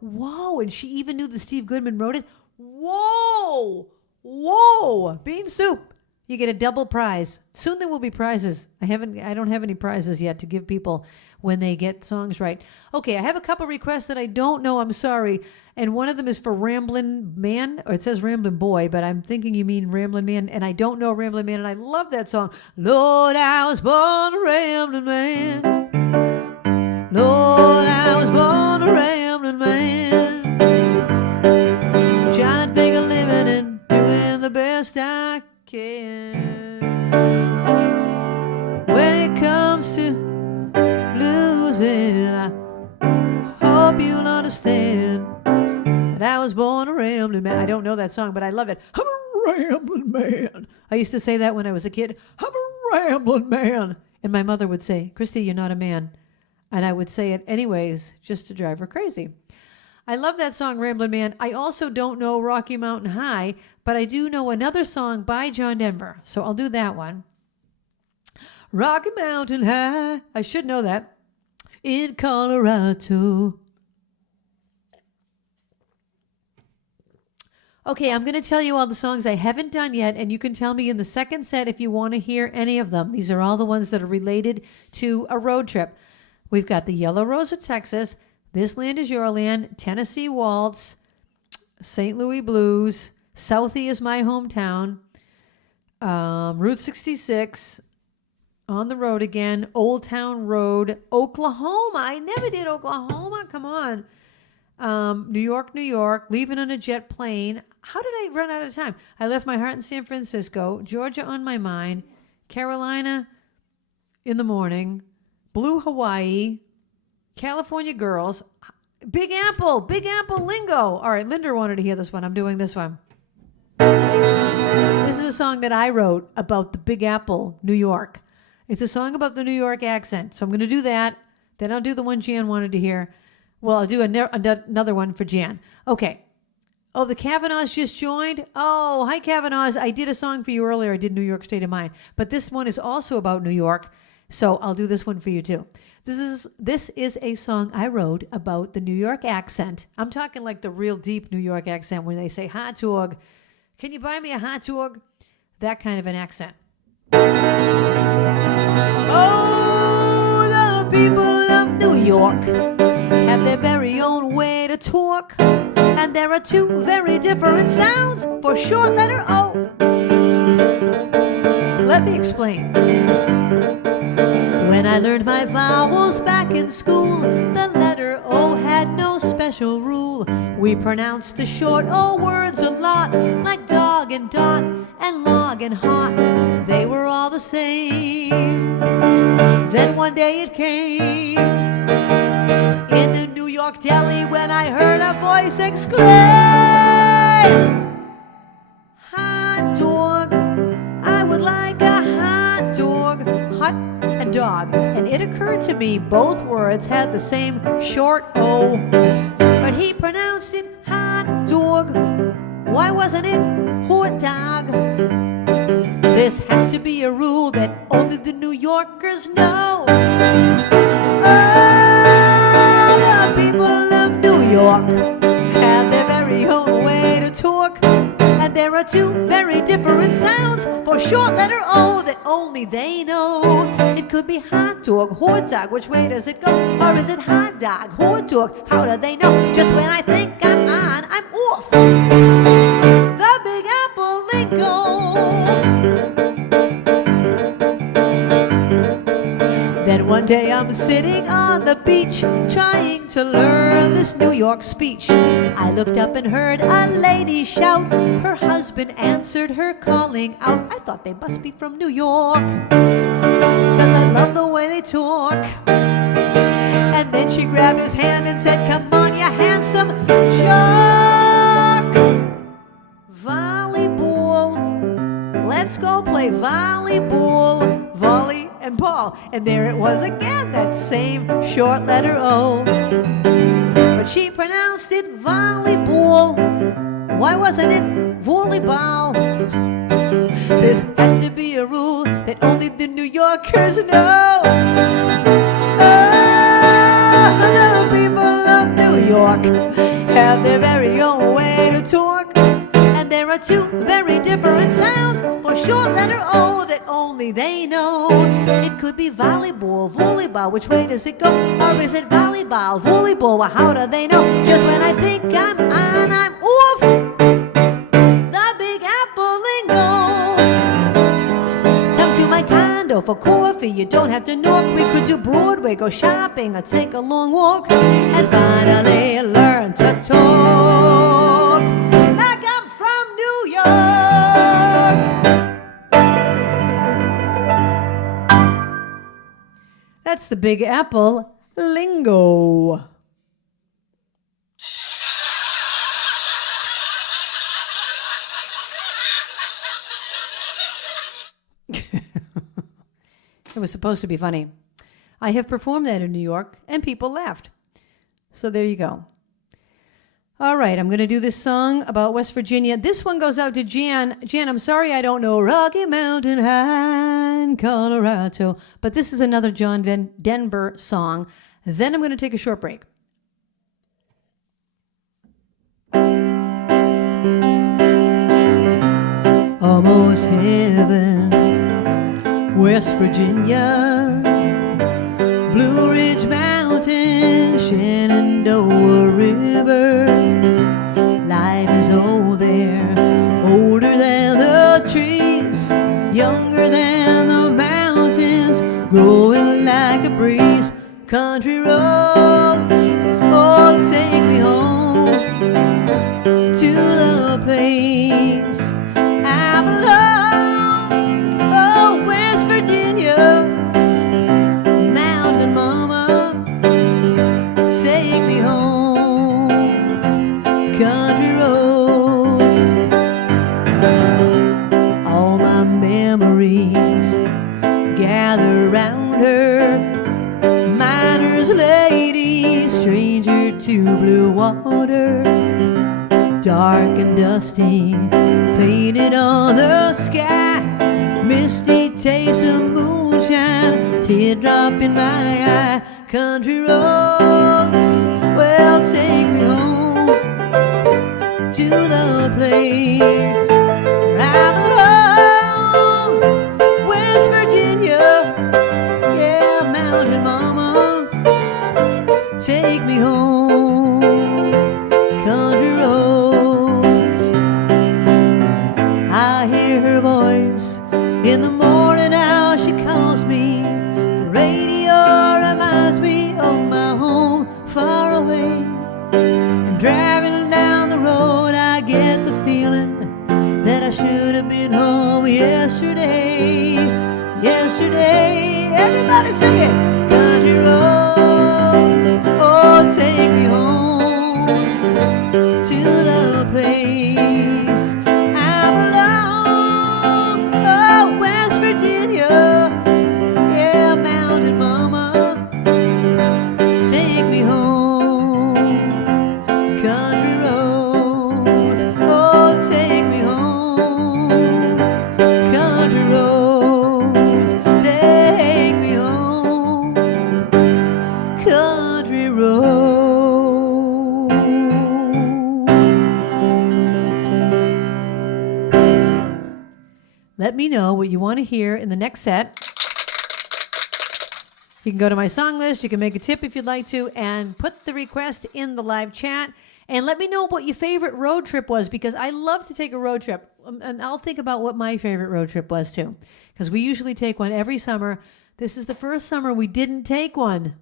Whoa, and she even knew that Steve Goodman wrote it? Whoa! Whoa! Bean Soup. You get a double prize. Soon there will be prizes. I don't have any prizes yet to give people when they get songs right. Okay, I have a couple requests that I don't know. I'm sorry. And one of them is for Ramblin' Man, or it says Ramblin' Boy, but I'm thinking you mean Ramblin' Man, and I don't know Ramblin' Man, and I love that song. Lord, I was born a Ramblin' Man. Lord, I was born a Ramblin' Man. Trying to make a living and doing the best I can. When it comes to losing, I hope you'll understand that I was born a Ramblin' Man. I don't know that song, but I love it. I'm a Ramblin' Man. I used to say that when I was a kid. I'm a Ramblin' Man. And my mother would say, Christy, you're not a man. And I would say it anyways, just to drive her crazy. I love that song, Ramblin' Man. I also don't know Rocky Mountain High, but I do know another song by John Denver. So I'll do that one. Rocky Mountain High. I should know that. In Colorado. Okay, I'm going to tell you all the songs I haven't done yet, and you can tell me in the second set if you want to hear any of them. These are all the ones that are related to a road trip. We've got the Yellow Rose of Texas, This Land Is Your Land, Tennessee Waltz, St. Louis Blues, Southie Is My Hometown, Route 66, On the Road Again, Old Town Road, Oklahoma. I never did Oklahoma. Come on. New York, New York, Leaving on a Jet Plane. How did I run out of time? I Left My Heart in San Francisco, Georgia on My Mind, Carolina in the Morning, Blue Hawaii, California Girls, Big Apple Lingo. All right, Linda wanted to hear this one. I'm doing this one. This is a song that I wrote about the Big Apple, New York. It's a song about the New York accent. So I'm going to do that. Then I'll do the one Jan wanted to hear. Well, I'll do another one for Jan. Okay. Oh, the Kavanaughs just joined. Oh, hi, Kavanaughs. I did a song for you earlier. I did New York State of Mind. But this one is also about New York. So I'll do this one for you, too. This is a song I wrote about the New York accent. I'm talking like the real deep New York accent when they say hot dog. Can you buy me a hot dog? That kind of an accent. Oh, the people of New York have their very own way to talk, and there are two very different sounds for short letter O. Let me explain. When I learned my vowels back in school, the letter O had no special rule. We pronounced the short O words a lot, like dog and dot and log and hot. They were all the same. Then one day it came in the New York deli when I heard a voice exclaim, hot dog, I would like a hot dog. Hot and dog. And it occurred to me both words had the same short O, but he pronounced it hot dog. Why wasn't it hot dog? This has to be a rule that only the New Yorkers know. Oh, the people of New York have their very own way to talk, and there are two very different sounds for short letter O that only they know. It could be hot dog, hot dog, which way does it go? Or is it hot dog, hot dog? How do they know? Just when I think I'm on, I'm off. The Big Apple lingo. Then one day I'm sitting on the beach trying to learn this New York speech. I looked up and heard a lady shout. Her husband answered her calling out. I thought they must be from New York, 'cause I love the way they talk. And then she grabbed his hand and said, come on, you handsome jock. Volleyball. Let's go play volleyball. Volley and ball. And there it was again, that same short letter O. But but she pronounced it volleyball. Why wasn't it volleyball? This has to be a rule that only the New Yorkers know. Oh, the people of New York have their very own way to talk, and there are two very different sounds for short letter O that only they know. It could be volleyball, volleyball, which way does it go? Or is it volleyball, volleyball? Well, how do they know? Just when I think I'm on, I'm off. The Big Apple lingo. Come to my condo for coffee. You don't have to knock. We could do Broadway, go shopping, or take a long walk, and finally learn to talk like I'm from New York. That's the Big Apple lingo. It was supposed to be funny. I have performed that in New York, and people laughed. So there you go. All right, I'm going to do this song about West Virginia. This one goes out to Jan. Jan, I'm sorry I don't know Rocky Mountain High in Colorado, but this is another John Denver song. Then I'm going to take a short break. Almost heaven, West Virginia, Blue Ridge Mountain, Shenandoah River. Life is old there, older than the trees, younger than the mountains, growing like a breeze. Country roads, oh, take me home to the place I belong. Oh, West Virginia, mountain mama, take me home. Country roads, all my memories gather round her. Miner's lady, stranger to blue water, dark and dusty, painted on the sky, misty taste of moonshine, teardrop in my eye. Country roads, well, take me home to the place where I belong. West Virginia, yeah, mountain mama, take me home. Country roads, I hear her voice in the morning now she calls me. The radio reminds me of my home far away. And driving down the road I get the feeling that I should have been home yesterday. Yesterday, everybody sing it. Country roads, oh, take me home to the place I belong. Oh, West Virginia, yeah, mountain mama, take me home. Country roads, oh, take me home. Country roads, take me home. Country roads. Let me know what you want to hear in the next set. You can go to my song list. You can make a tip if you'd like to, and put the request in the live chat. And let me know what your favorite road trip was, because I love to take a road trip. And I'll think about what my favorite road trip was too, because we usually take one every summer. This is the first summer we didn't take one.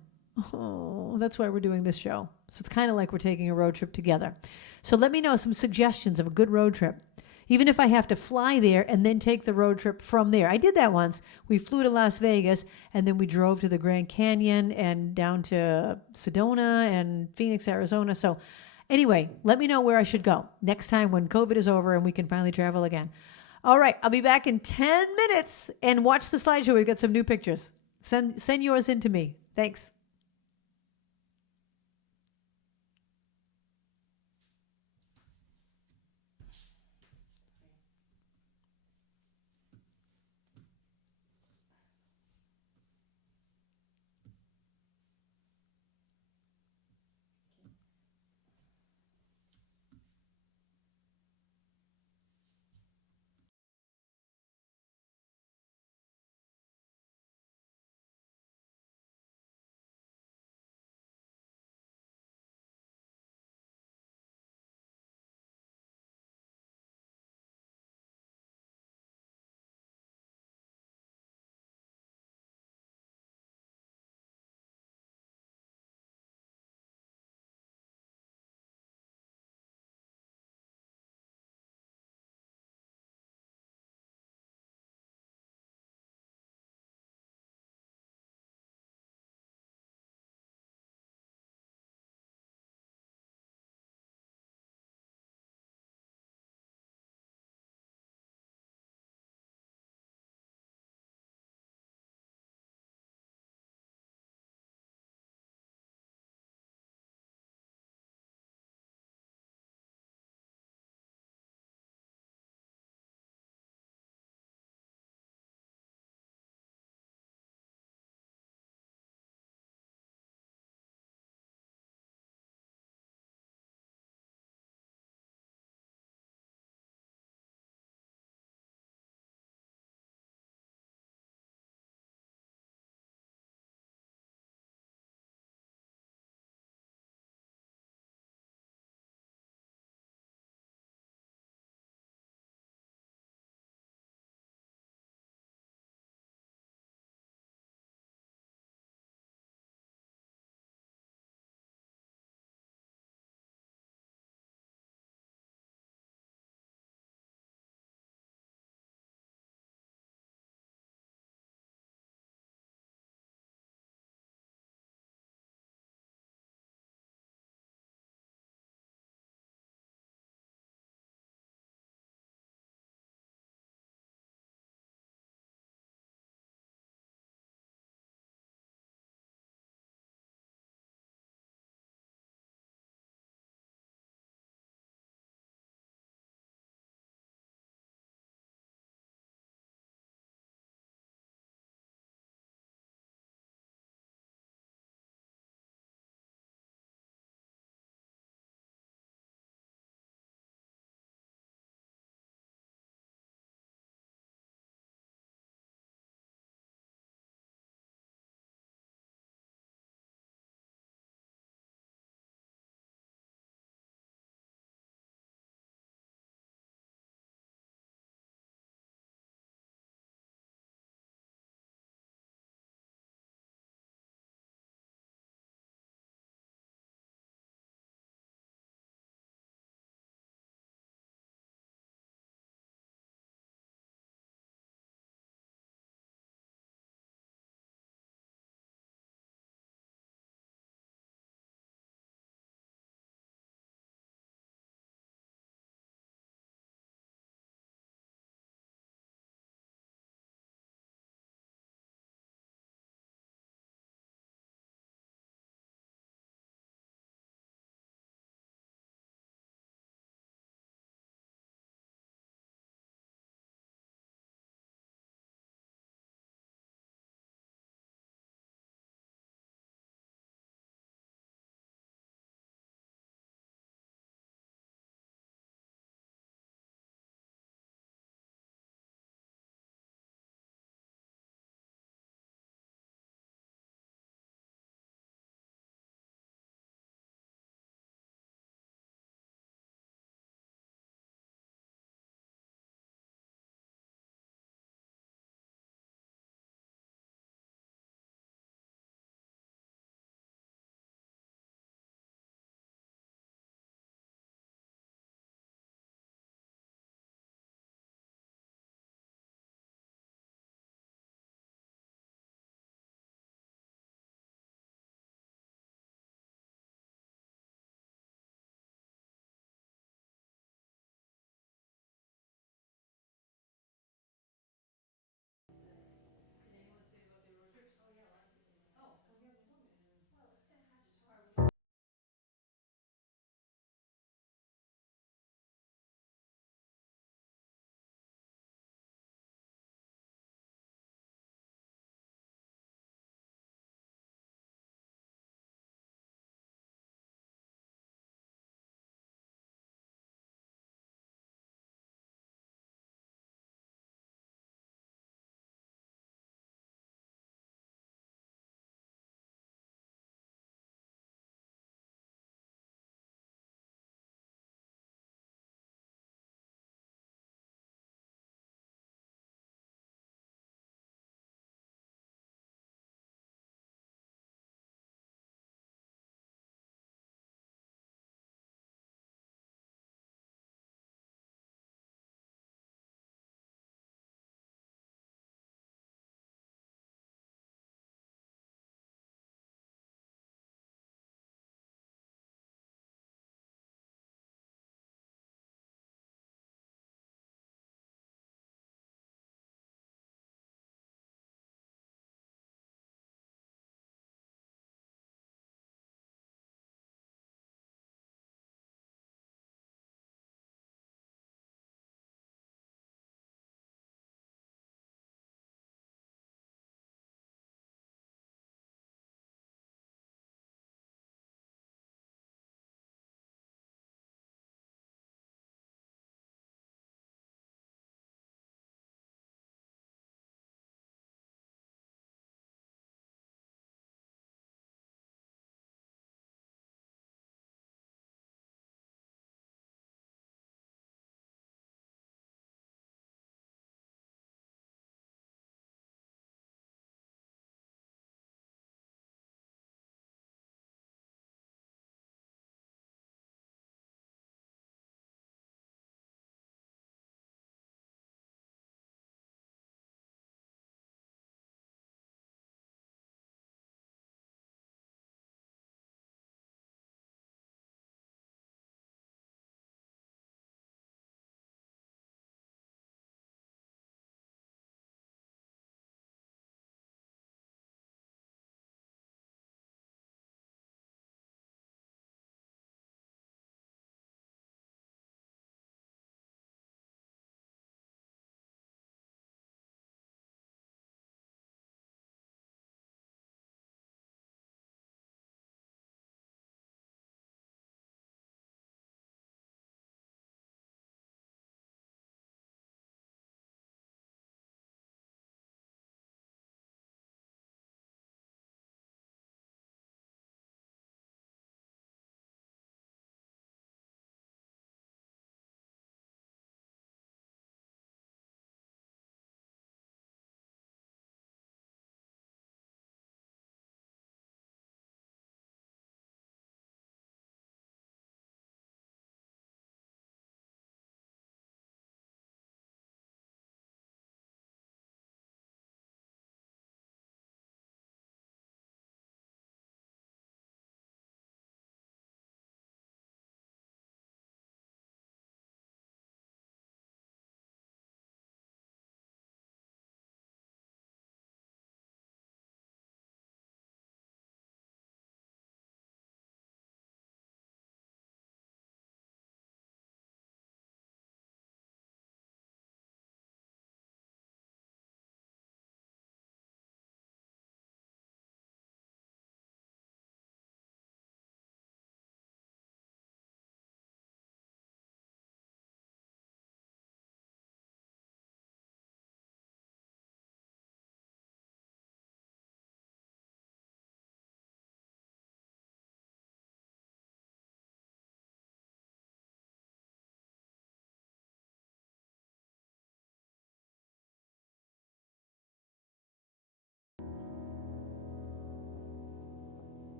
Oh, that's why we're doing this show. So it's kind of like we're taking a road trip together. So let me know some suggestions of a good road trip, even if I have to fly there and then take the road trip from there. I did that once. We flew to Las Vegas, and then we drove to the Grand Canyon and down to Sedona and Phoenix, Arizona. So anyway, let me know where I should go next time when COVID is over and we can finally travel again. All right, I'll be back in 10 minutes, and watch the slideshow. We've got some new pictures. Send yours in to me. Thanks.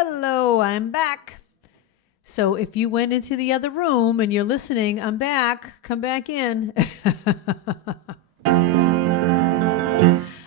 Hello, I'm back. So if you went into the other room and you're listening, I'm back. Come back in.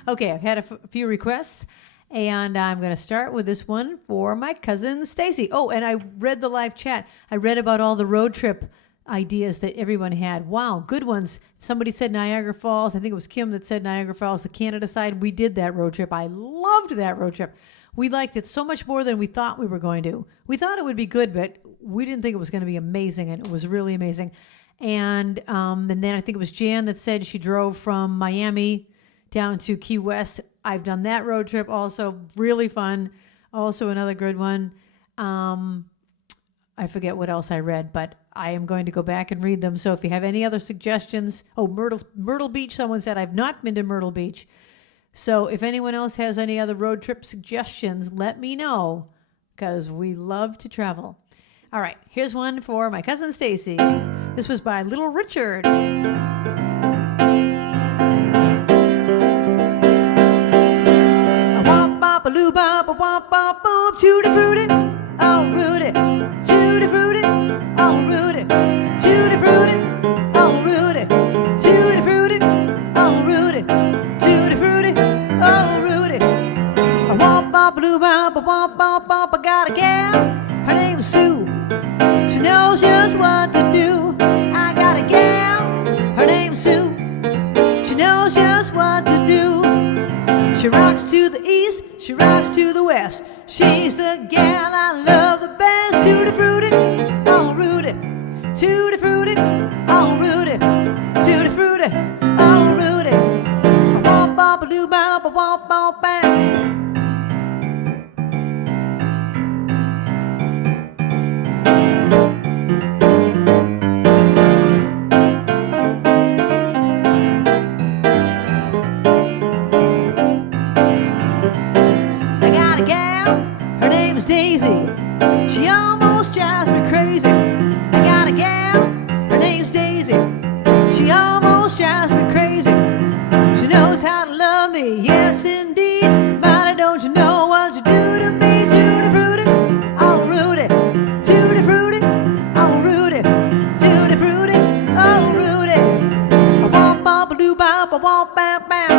Okay, I've had a few requests, and I'm going to start with this one for my cousin Stacy. Oh, and I read the live chat. I read about all the road trip ideas that everyone had. Wow, good ones. Somebody said Niagara Falls. I think it was Kim that said Niagara Falls, the Canada side. We did that road trip. I loved that road trip. We liked it so much more than we thought we were going to. We thought it would be good, but we didn't think it was going to be amazing, and it was really amazing. And then I think it was Jan that said she drove from Miami down to Key West. I've done that road trip also. Really fun. Also another good one. I forget what else I read, but I am going to go back and read them. So if you have any other suggestions, Myrtle Beach, someone said, I've not been to Myrtle Beach. So if anyone else has any other road trip suggestions, let me know, because we love to travel. All right, here's one for my cousin Stacy. This was by Little Richard. Tutti frutti, oh Rudy, tutti frutti, oh Rudy, tutti frutti, oh Rudy, tutti frutti, oh Rudy, tutti frutti, oh Rudy. I want bop blue bop bop bop bop. I got a gal, her name's Sue. She knows just what to do. I got a gal, her name's Sue. She knows just what to do. She rocks to the east, she rocks to the west. She's the gal I love the best. Tutti frutti, oh Rudy. Tutti frutti, oh Rudy. Tutti frutti, oh Rudy. Bop bop doo bop bop bop bam. She almost drives me crazy. I got a gal, her name's Daisy. She almost drives me crazy. She knows how to love me, yes indeed. Mighty, don't you know what you do to me? Tutti frutti, oh Rudy. Tutti frutti, oh Rudy. Tutti frutti, oh Rudy. Bop bop doo bop bop bam bam.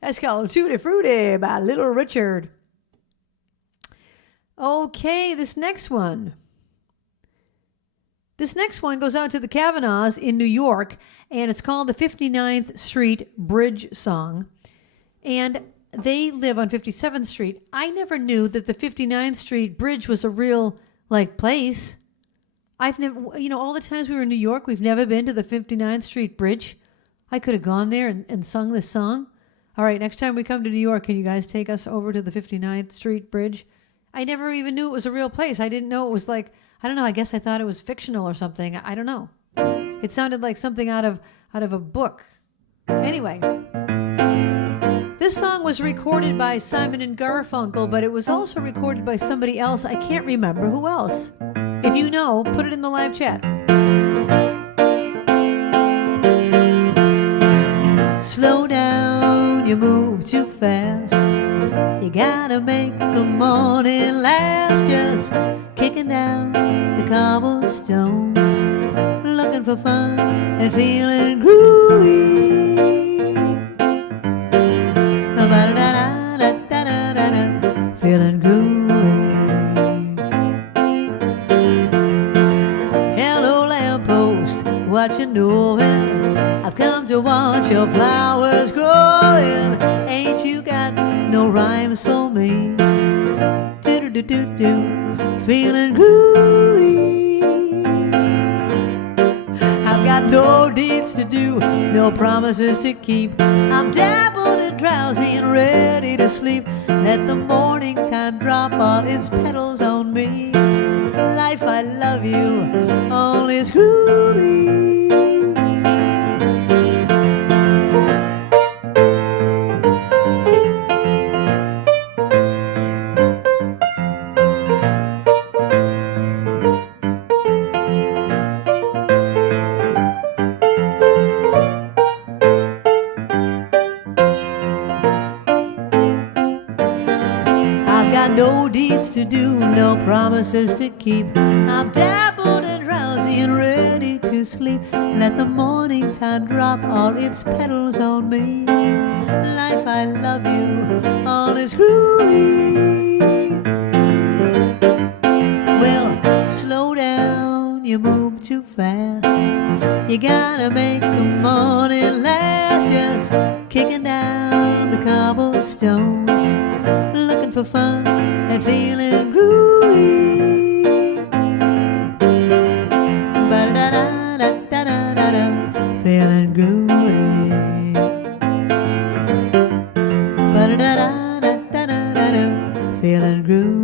That's called Tutti Frutti by Little Richard. Okay, this next one goes out to the Kavanaughs in New York, and it's called the 59th Street Bridge Song. And they live on 57th Street. I never knew that the 59th Street Bridge was a real, place. I've never, all the times we were in New York, we've never been to the 59th Street Bridge. I could have gone there and sung this song. All right, next time we come to New York, can you guys take us over to the 59th Street Bridge? I never even knew it was a real place. I didn't know it was I don't know, I guess I thought it was fictional or something. I don't know. It sounded like something out of a book. Anyway, this song was recorded by Simon and Garfunkel, but it was also recorded by somebody else. I can't remember who else. If you know, put it in the live chat. Slow down, you move too fast. You gotta make the morning last. Just kicking down the cobblestones, looking for fun and feeling groovy. Feeling groovy. Hello lamppost, what you doing? I've come to watch your flowers growing. Ain't you got no rhymes for me? Do-do-do-do-do, feeling groovy. I've got no deeds to do, no promises to keep. I'm dabbled and drowsy and ready to sleep. Let the morning time drop all its petals on me. Life, I love you, all is groovy. No deeds to do, no promises to keep. I'm dabbled and drowsy and ready to sleep. Let the morning time drop all its petals on me. Life, I love you, all is groovy. Well, slow down, you move too fast. You gotta make the morning last. Just kicking down the cobblestones, looking for fun and feeling groovy. Ba-da-da-da-da-da-da-da, feeling groovy. Ba-da-da-da-da-da-da-da, feeling groovy.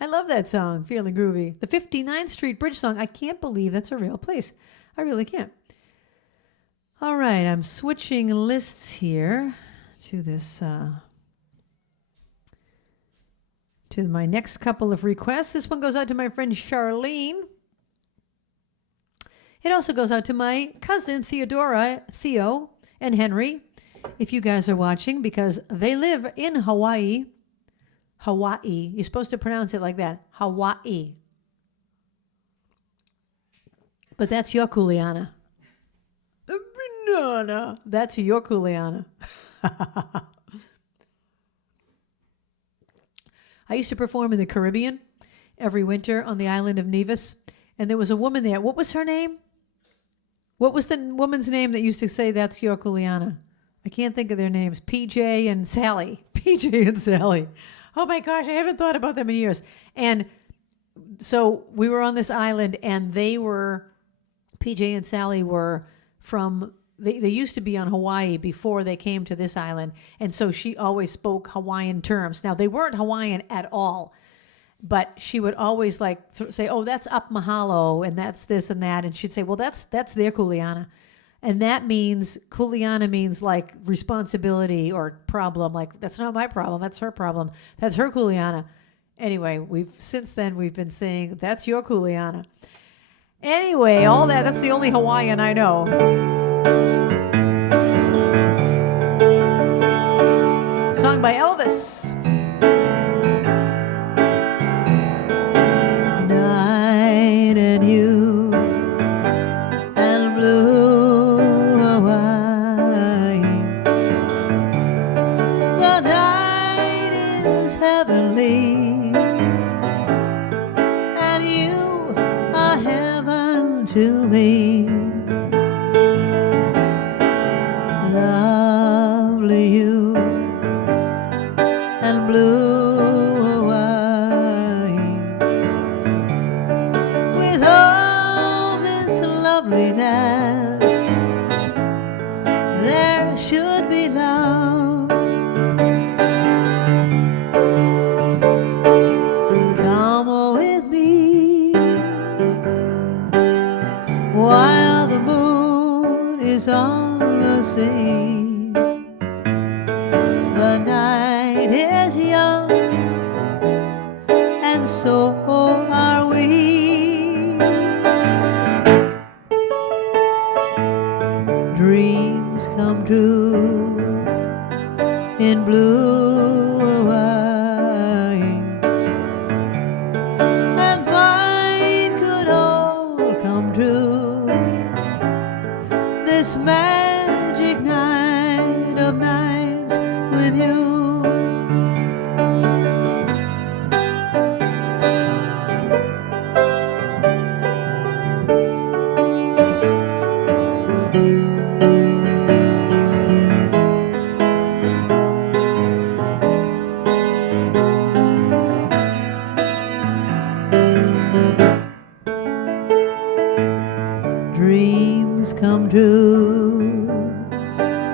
I love that song, Feeling Groovy. The 59th Street Bridge song. I can't believe that's a real place. I really can't. All right, I'm switching lists here to this, to my next couple of requests. This one goes out to my friend Charlene. It also goes out to my cousin Theodora, Theo, and Henry, if you guys are watching, because they live in Hawaii. Hawaii. You're supposed to pronounce it like that. Hawaii. But that's your Kuleana. No, that's your Kuleana. I used to perform in the Caribbean every winter on the island of Nevis, and there was a woman there. What was her name? What was the woman's name that used to say that's your Kuleana? I can't think of their names. PJ and Sally. PJ and Sally. Oh my gosh, I haven't thought about them in years. And so we were on this island, and PJ and Sally were from... They used to be on Hawaii before they came to this island, and so she always spoke Hawaiian terms. Now, they weren't Hawaiian at all, but she would always say, oh, that's up mahalo, and that's this and that, and she'd say, well, that's their Kuleana. And that means, Kuleana means like responsibility or problem, like that's not my problem, that's her problem, that's her Kuleana. Anyway, since then we've been saying, that's your Kuleana. Anyway, that's the only Hawaiian I know. Song by Elvis. Night and you and blue Hawaii. The night is heavenly, and you are heaven to me. Lovely you and blue Hawaii. With all this loveliness, there should be love. Come with me while the moon is on the sea. The night is young, and so are we. Dreams come true in blue Hawaii, and mine could all come true this magic night of nights with you.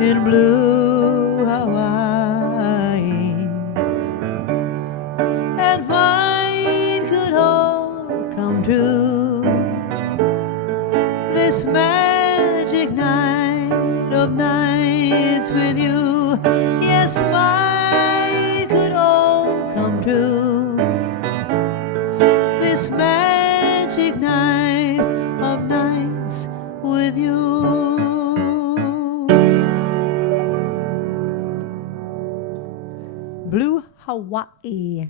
in blue Hawaii, and mine could all come true. This magic night of nights with you, yes, mine could all come true. This magic night of nights with you. Blue Hawaii.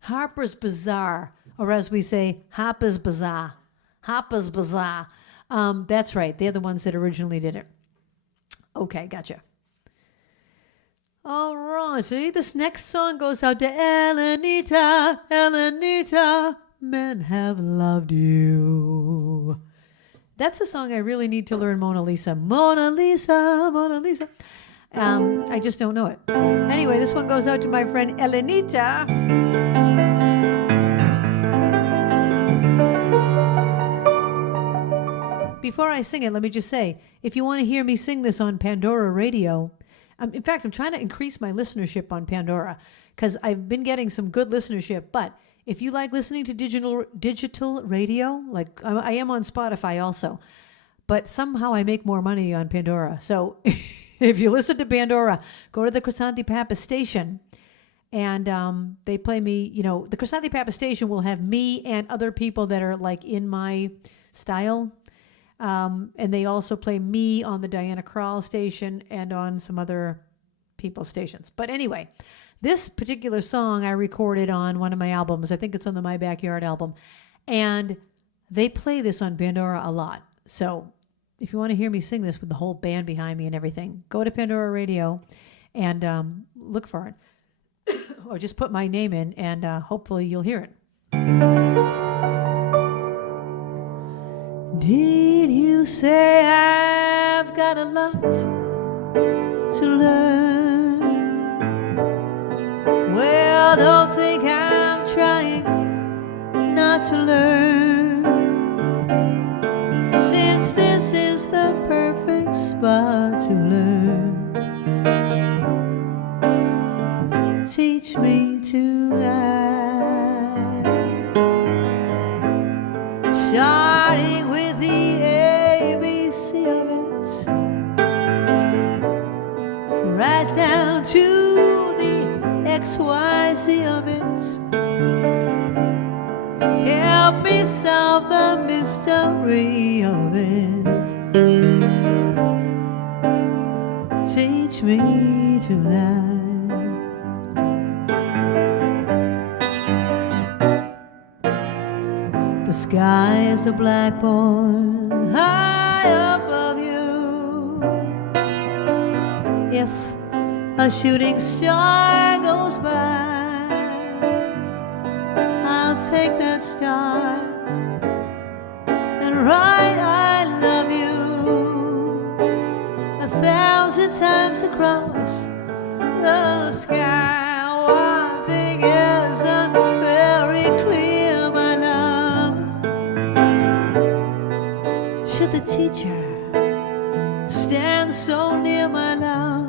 Harper's Bazaar, or as we say, Harper's Bazaar. Harper's Bazaar. That's right. They're the ones that originally did it. Okay, gotcha. All right. See, this next song goes out to Elenita. Elenita, men have loved you. That's a song I really need to learn, Mona Lisa. Mona Lisa, Mona Lisa. I just don't know it. Anyway, this one goes out to my friend Elenita. Before I sing it, let me just say, if you want to hear me sing this on Pandora Radio, in fact, I'm trying to increase my listenership on Pandora because I've been getting some good listenership. But if you like listening to digital radio, like I am on Spotify also, but somehow I make more money on Pandora. So if you listen to Pandora, go to the Krisanthi Pappas station, and they play me. You know, the Krisanthi Pappas station will have me and other people that are like in my style. And they also play me on the Diana Krall station and on some other people's stations. But anyway, this particular song I recorded on one of my albums. I think it's on the My Backyard album. And they play this on Pandora a lot. So if you want to hear me sing this with the whole band behind me and everything, go to Pandora Radio and look for it. Or just put my name in and hopefully you'll hear it. Did you say I've got a lot to learn? Well, don't think I'm trying not to learn, since this is the perfect spot to learn. Teach me tonight, starting with the ABC of it, right down to the XYZ of it. Help me solve the mystery of it. Teach me tonight. The sky is a blackboard high above you. If a shooting star goes by, I'll take that star and write I love you 1,000 times across the sky. One thing isn't very clear, my love. Should the teacher stand so near, my love?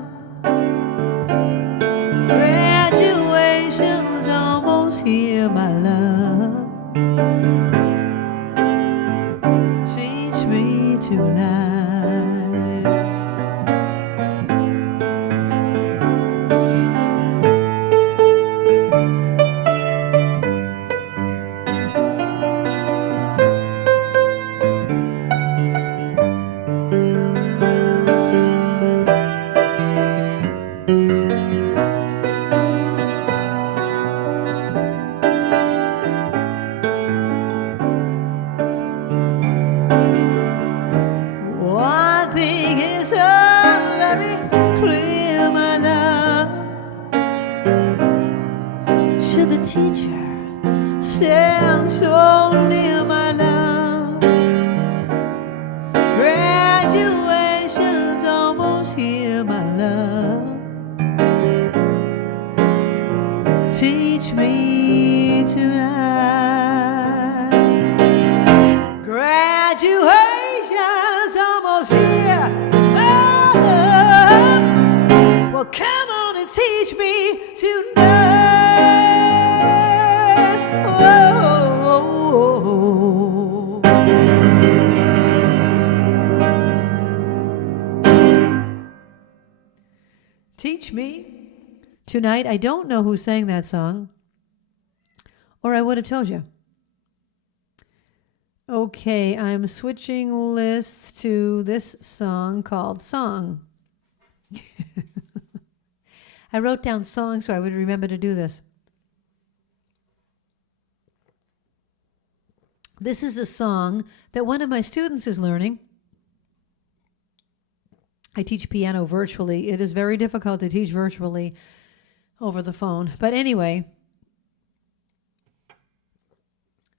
Graduation's almost here, my love. Teach me tonight. Graduation's teach me to know. Teach me. Tonight, I don't know who sang that song, or I would have told you. Okay, I'm switching lists to this song called Song. I wrote down song so I would remember to do this. This is a song that one of my students is learning. I teach piano virtually. It is very difficult to teach virtually over the phone. But anyway,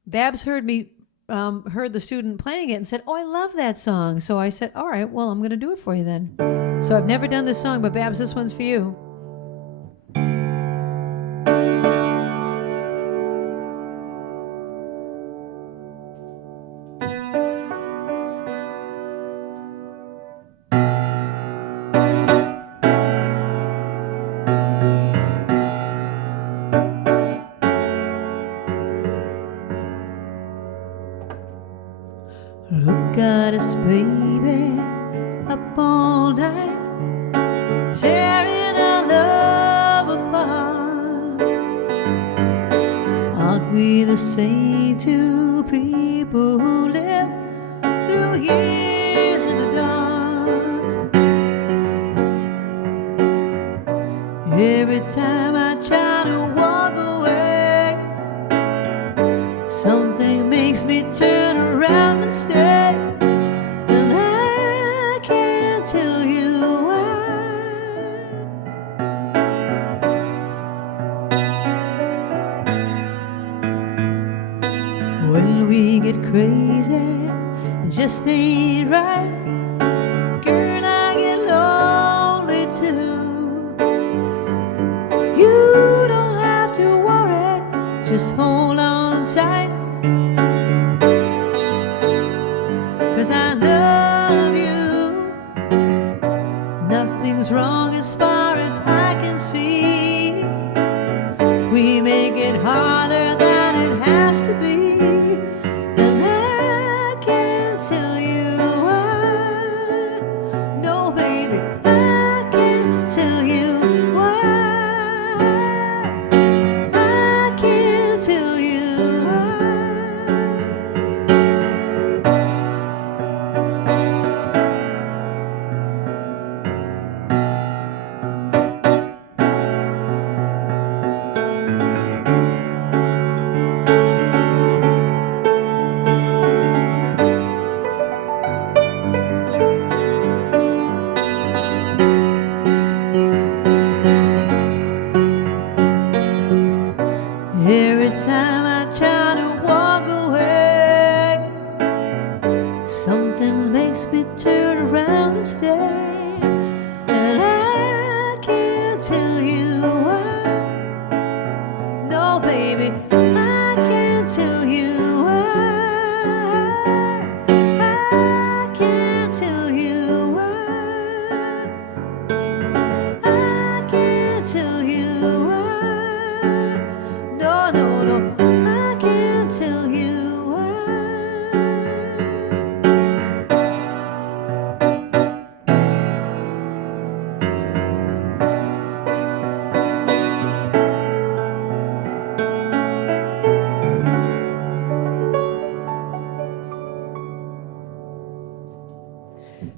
Babs heard the student playing it and said, "Oh, I love that song." So I said, "All right, well, I'm going to do it for you then." So I've never done this song, but Babs, this one's for you. Look at us, baby, up all night, tearing our love apart. Aren't we the same two people who live through years in the dark? Every time I try to walk away, something makes me turn around and stay. And I can't tell you why. When we get crazy, it just ain't right. Girl, I get lonely too. You don't have to worry, just hold on tight. 'Cause I love you. Nothing's wrong as far as I can see. We make it harder than it has to be. And I can't tell you why. No, baby, I can't tell you why. I can't tell you why. Every time I try to walk away, something makes me turn around and stay. And I can't tell you why. No, baby, I can't tell you why. I can't tell you why. I can't tell you why. No, no, no, I can't tell you why.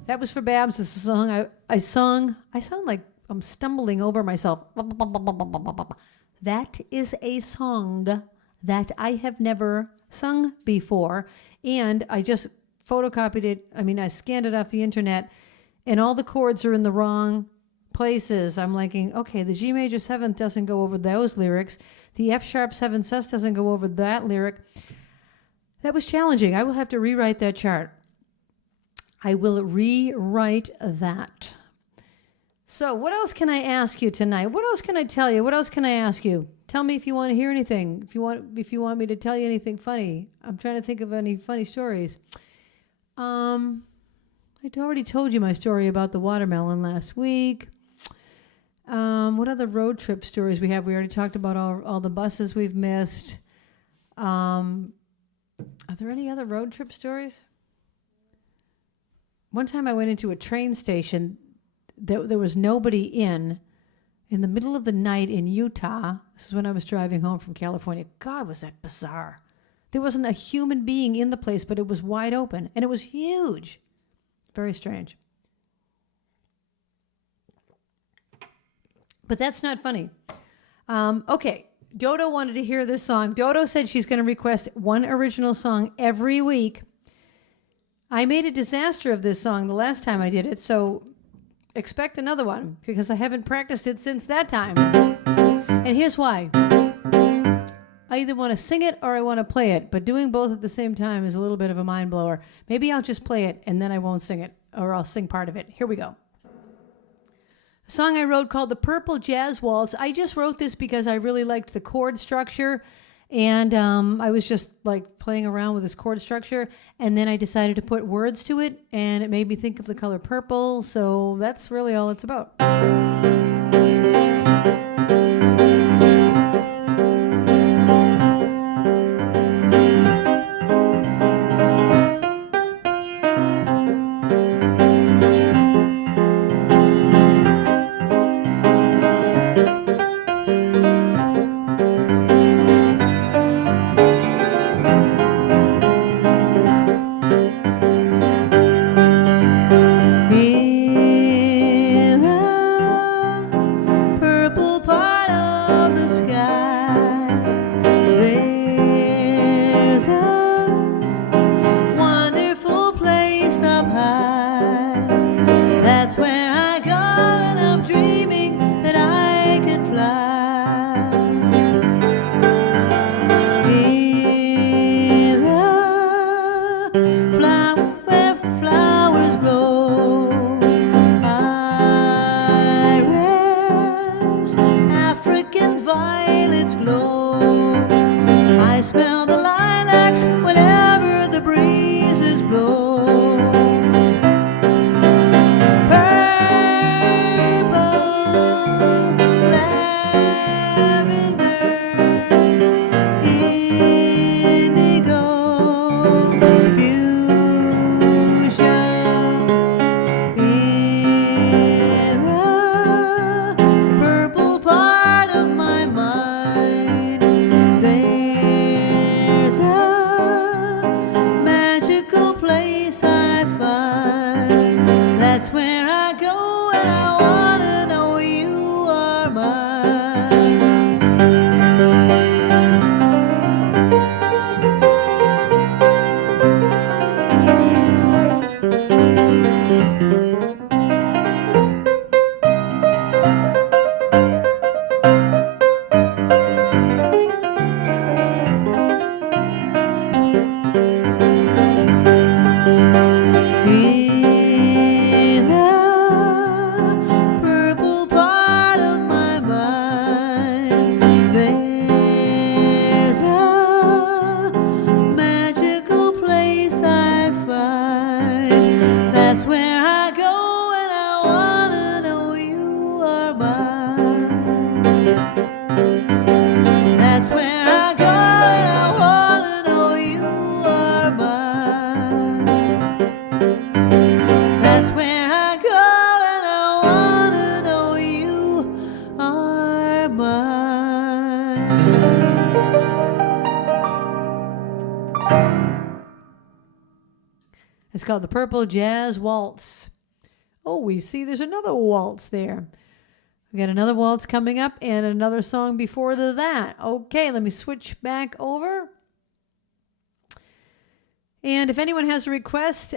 That was for Babs. This is a song I sung. I sound like I'm stumbling over myself. That is a song that I have never sung before, and I just photocopied it. I mean, I scanned it off the internet, and all the chords are in the wrong places. I'm liking, okay, the G major 7th doesn't go over those lyrics. The F sharp 7 sus doesn't go over that lyric. That was challenging. I will have to rewrite that chart. I will rewrite that. So what else can I ask you tonight? What else can I tell you? What else can I ask you? Tell me if you want to hear anything. If you want me to tell you anything funny. I'm trying to think of any funny stories. I already told you my story about the watermelon last week. What other road trip stories we have? We already talked about all the buses we've missed. Are there any other road trip stories? One time I went into a train station. There was nobody in the middle of the night in Utah. This is when I was driving home from California. God, was that bizarre. There wasn't a human being in the place, but it was wide open, and it was huge. Very strange. But that's not funny. Okay, Dodo wanted to hear this song. Dodo said she's going to request one original song every week. I made a disaster of this song the last time I did it, so expect another one, because I haven't practiced it since that time. And here's why. I either want to sing it or I want to play it, but doing both at the same time is a little bit of a mind blower. Maybe I'll just play it and then I won't sing it, or I'll sing part of it. Here we go. A song I wrote called The Purple Jazz Waltz. I just wrote this because I really liked the chord structure, and I was just like playing around with this chord structure, and then I decided to put words to it, and it made me think of the color purple, so that's really all it's about. It's called The Purple Jazz Waltz. Oh, we see there's another waltz there. We got another waltz coming up and another song before that. Okay, let me switch back over. And if anyone has a request,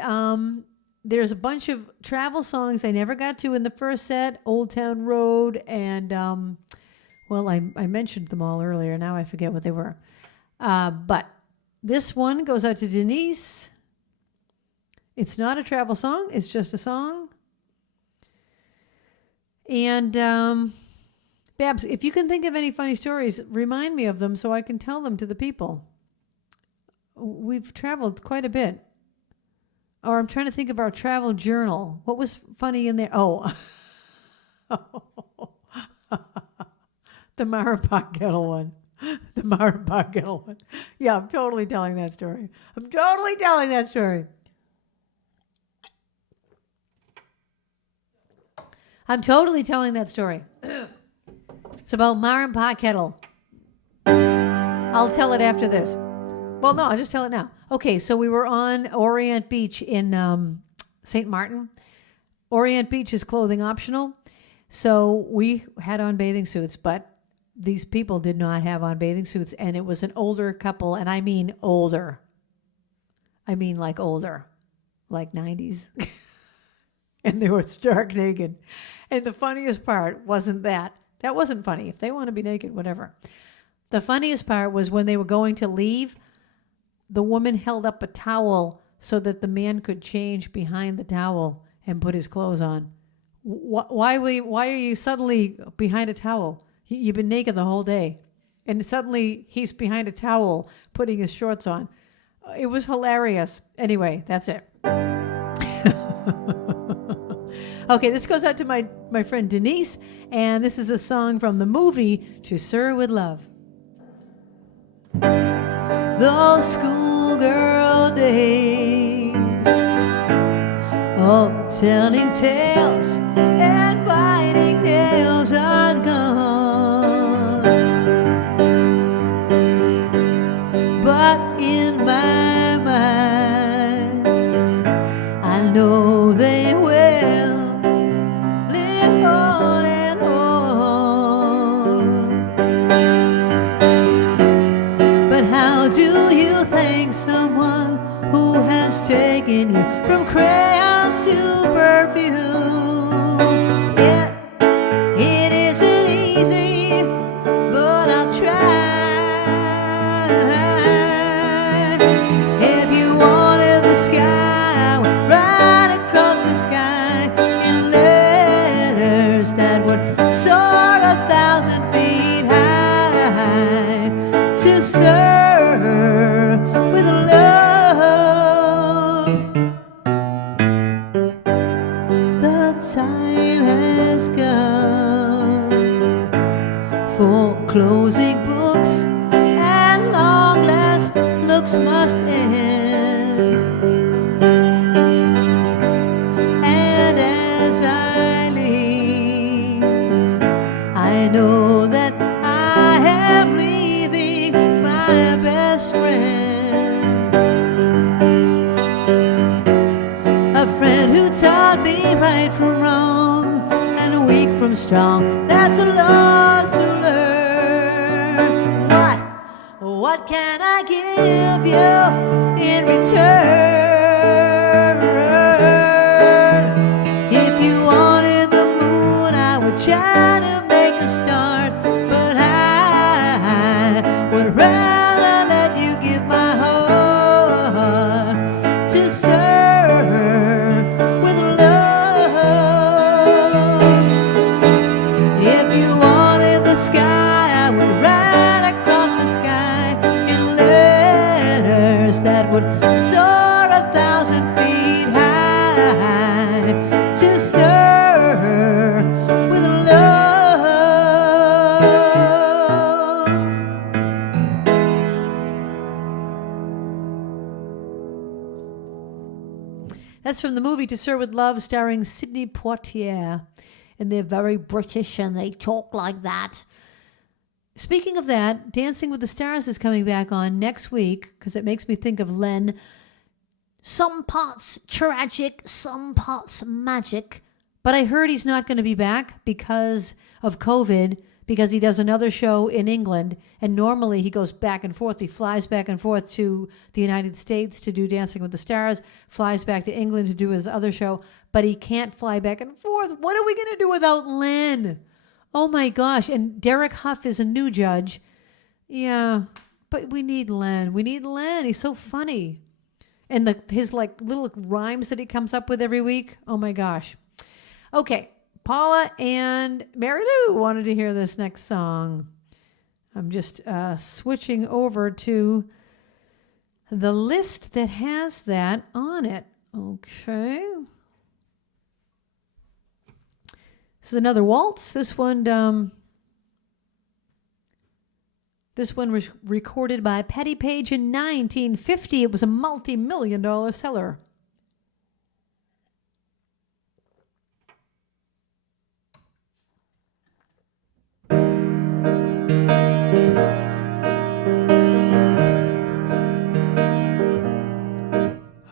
there's a bunch of travel songs I never got to in the first set. Old Town Road and, well, I mentioned them all earlier. Now I forget what they were. But this one goes out to Denise. It's not a travel song. It's just a song. And Babs, if you can think of any funny stories, remind me of them so I can tell them to the people. We've traveled quite a bit. Or I'm trying to think of our travel journal. What was funny in there? Oh. The Maripot kettle one. The Maripot kettle one. Yeah, I'm totally telling that story. I'm totally telling that story. I'm totally telling that story. It's about Maripot kettle. I'll tell it after this. Well, no, I'll just tell it now. Okay, so we were on Orient Beach in St. Martin. Orient Beach is clothing optional. So we had on bathing suits, but these people did not have on bathing suits, and it was an older couple, and I mean older. I mean like older, like 90s. And they were stark naked. And the funniest part wasn't that. That wasn't funny. If they want to be naked, whatever. The funniest part was when they were going to leave, the woman held up a towel so that the man could change behind the towel and put his clothes on. Why are you suddenly behind a towel? You've been naked the whole day. And suddenly he's behind a towel putting his shorts on. It was hilarious. Anyway, that's it. Okay, this goes out to my friend Denise, and this is a song from the movie To Sir With Love. Those schoolgirl days of telling tales and biting nails are gone, but in my mind I know they will live on and on. But how do you thank someone who has taken you from crayons to perfume? Yeah, it isn't easy, but I'll try. If you wanted the sky, I would ride across the sky in letters that would soar 1,000 feet high to serve with love. The time has come for closing books, and long last looks must end. And as I leave, I know that I am leaving my best friend, a friend who taught me right from wrong and weak from strong. That's a lot to learn. What can I give you in return? If you wanted the moon, I would try to make a start, but I would rather let you give my heart to serve with love. If you wanted the sky, I would ride across the sky in letters that would soar 1,000 feet high to serve with love. That's from the movie To Sir With Love, starring Sidney Poitier. And they're very British and they talk like that. Speaking of that, Dancing with the Stars is coming back on next week because it makes me think of Len. Some parts tragic, some parts magic. But I heard he's not going to be back because of COVID, because he does another show in England. And normally he goes back and forth. He flies back and forth to the United States to do Dancing with the Stars, flies back to England to do his other show. But he can't fly back and forth. What are we going to do without Len? Oh my gosh. And Derek Huff is a new judge. Yeah, but we need Len. We need Len. He's so funny. And his like little rhymes that he comes up with every week. Oh my gosh. Okay. Paula and Mary Lou wanted to hear this next song. I'm just switching over to the list that has that on it. Okay. This is another waltz. This one This one was recorded by Patti Page in 1950. It was a multi-million-dollar seller.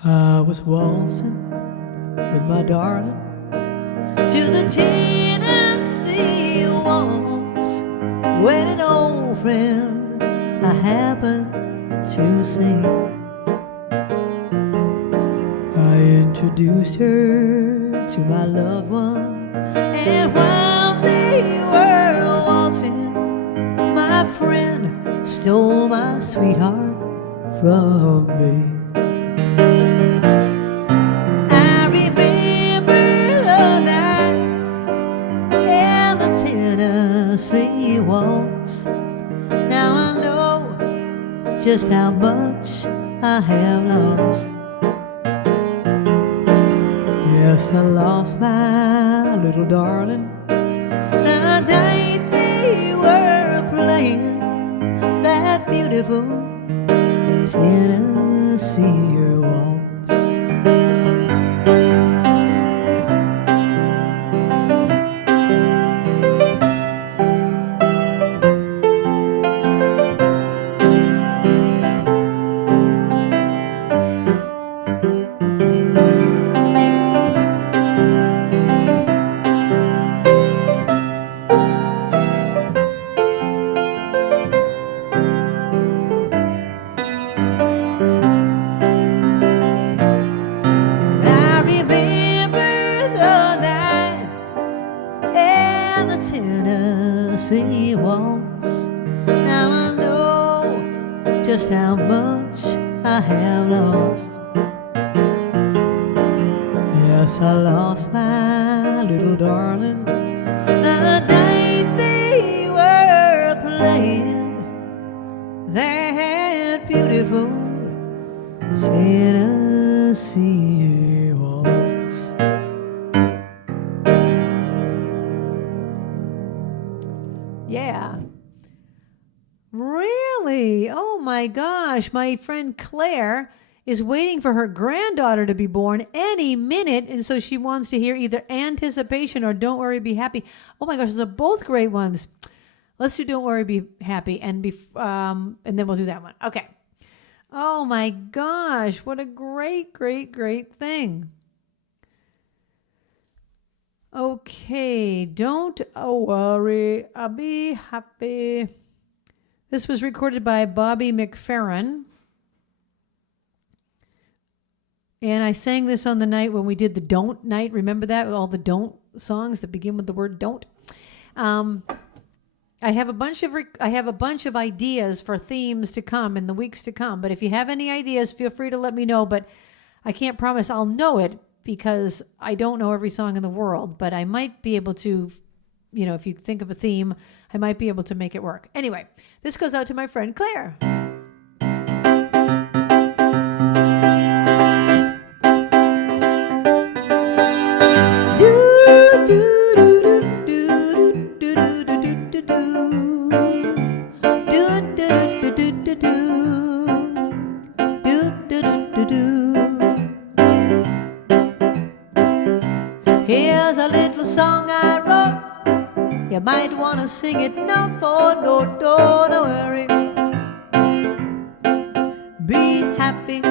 I was waltzing with my darling to the Tennessee waltz when an old friend I happened to see. I introduced her to my loved one, and while they were waltzing, my friend stole my sweetheart from me. I remember the night and the Tennessee waltz. Now I know just how much I have lost. Yes, I lost my little darling the night they were playing that beautiful Tennessee waltz. Tennessee waltz. Now I know just how much I have lost. Yes, I lost my little darling the night they were playing that beautiful Tennessee waltz. Yeah. Really? Oh my gosh. My friend Claire is waiting for her granddaughter to be born any minute, and so she wants to hear either Anticipation or Don't Worry, Be Happy. Oh my gosh, those are both great ones. Let's do Don't Worry, Be Happy, and then we'll do that one. Okay. Oh my gosh, what a great, great, great thing. Okay, Don't Worry, I'll Be Happy. This was recorded by Bobby McFerrin. And I sang this on the night when we did the Don't night. Remember that? With all the Don't songs that begin with the word Don't. I have a bunch of ideas for themes to come in the weeks to come. But if you have any ideas, feel free to let me know. But I can't promise I'll know it, because I don't know every song in the world, but I might be able to, if you think of a theme, I might be able to make it work. Anyway, this goes out to my friend Claire. Here's a little song I wrote. You might want to sing it note for note. Don't worry, be happy.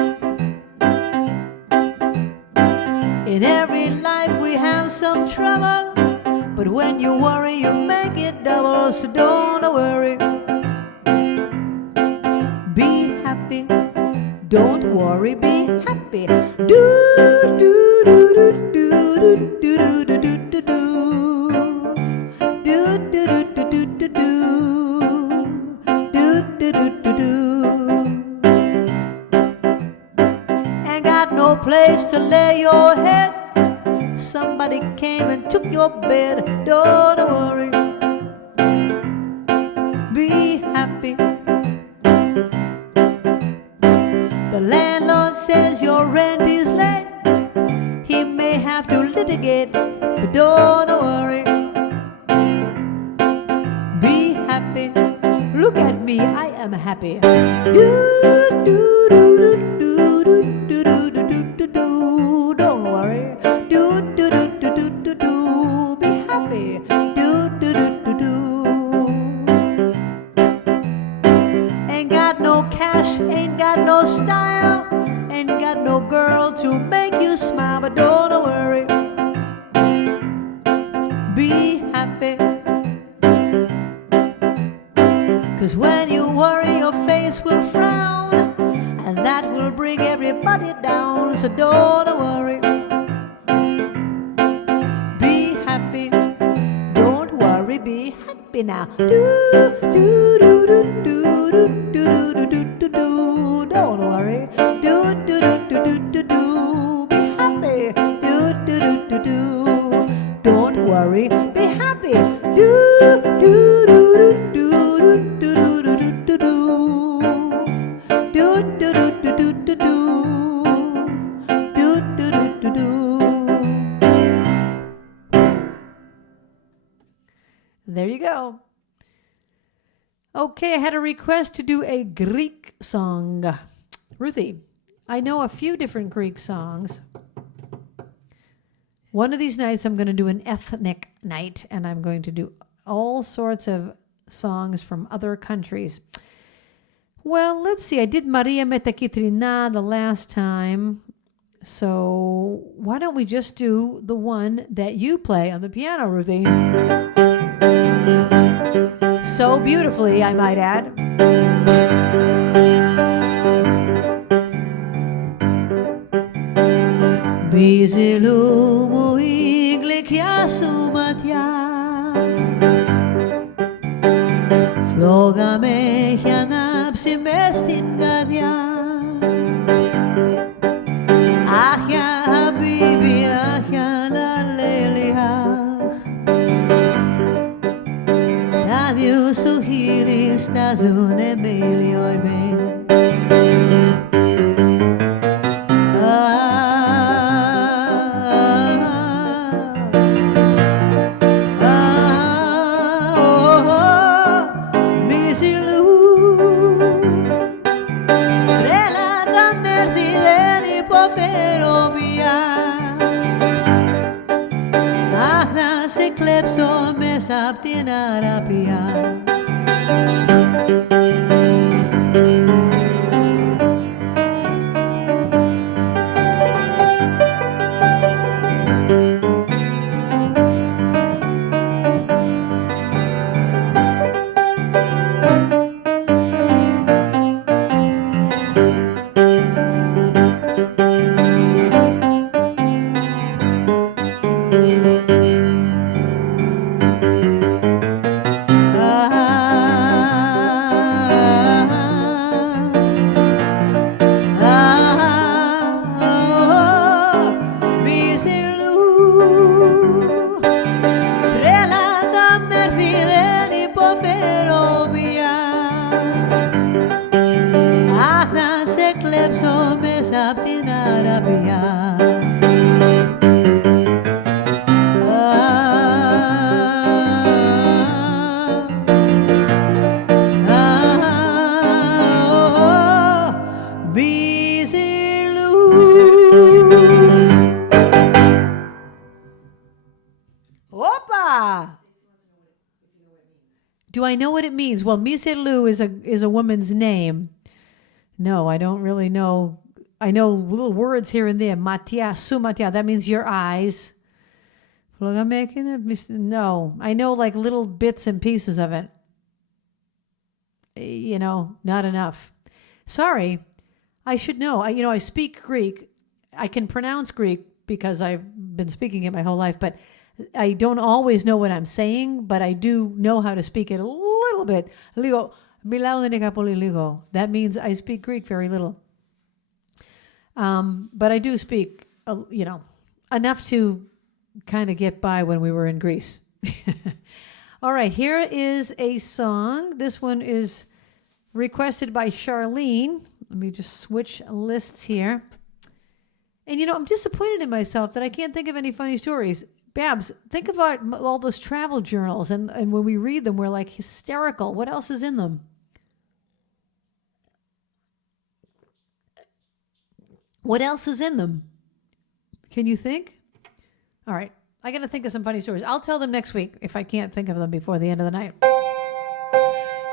In every life we have some trouble, but when you worry you make it double. So don't worry, be happy. Don't worry, be happy. Do do do do do do do do do do do do do do do do do do do do. Ain't got no place to lay your head. Somebody came and took your bed. Don't worry, be happy. The landlord says your rent is late. He may have to litigate, but don't worry, be happy. Look at me, be, I am happy. Do, do, do, do, do, do, do, do, do, do, do. Don't worry. Do, do, do, do, do, do, do. Be happy. Do, do, do, do, do. Ain't got no cash, ain't got no style, ain't got no girl to make you smile, but don't worry. Be happy. 'Cause when you worry, your face will frown, and that will bring everybody down. So don't worry. Be happy. Don't worry, be happy now. Do, do, do, do, do, do, do, do, do, do, do. Don't worry. Do, do, do, do, do, do, do. Be happy. Do, do, do, do, do. Don't worry, be happy. Do, do, do, do, do, do, do, do, do, do, do. Do, do, do, do, do, do, do. Do, do, do, do, do. There you go. Okay, I had a request to do a Greek song. Ruthie, I know a few different Greek songs. One of these nights I'm going to do an ethnic night, and I'm going to do all sorts of songs from other countries. Well, let's see. I did Maria Metakitrina the last time. So why don't we just do the one that you play on the piano, Ruthie? So beautifully, I might add. Μπίζιλου μου η γλυκιά σου ματιά, φλόγα με έχει ανάψει μες στην καρδιά. Αχ, για χαμπίμπι, αχ, για λαλέλη, αχ. Τα δυο σου χείλη στάζουνε μίλιο εμέ. Απ' την Αραπία. Do I know what it means? Well, Miselu is a woman's name. No, I don't really know. I know little words here and there. Matia, sumatia, that means your eyes. No, I know like little bits and pieces of it. You know, not enough. Sorry, I should know. I speak Greek. I can pronounce Greek because I've been speaking it my whole life, but I don't always know what I'm saying, but I do know how to speak it a little bit. Ligo, milao de kapoli ligo. That means I speak Greek very little. But I do speak, enough to kind of get by when we were in Greece. All right, here is a song. This one is requested by Charlene. Let me just switch lists here. And, I'm disappointed in myself that I can't think of any funny stories. Babs, think about all those travel journals, and when we read them, we're like hysterical. What else is in them? What else is in them? Can you think? All right. I got to think of some funny stories. I'll tell them next week if I can't think of them before the end of the night.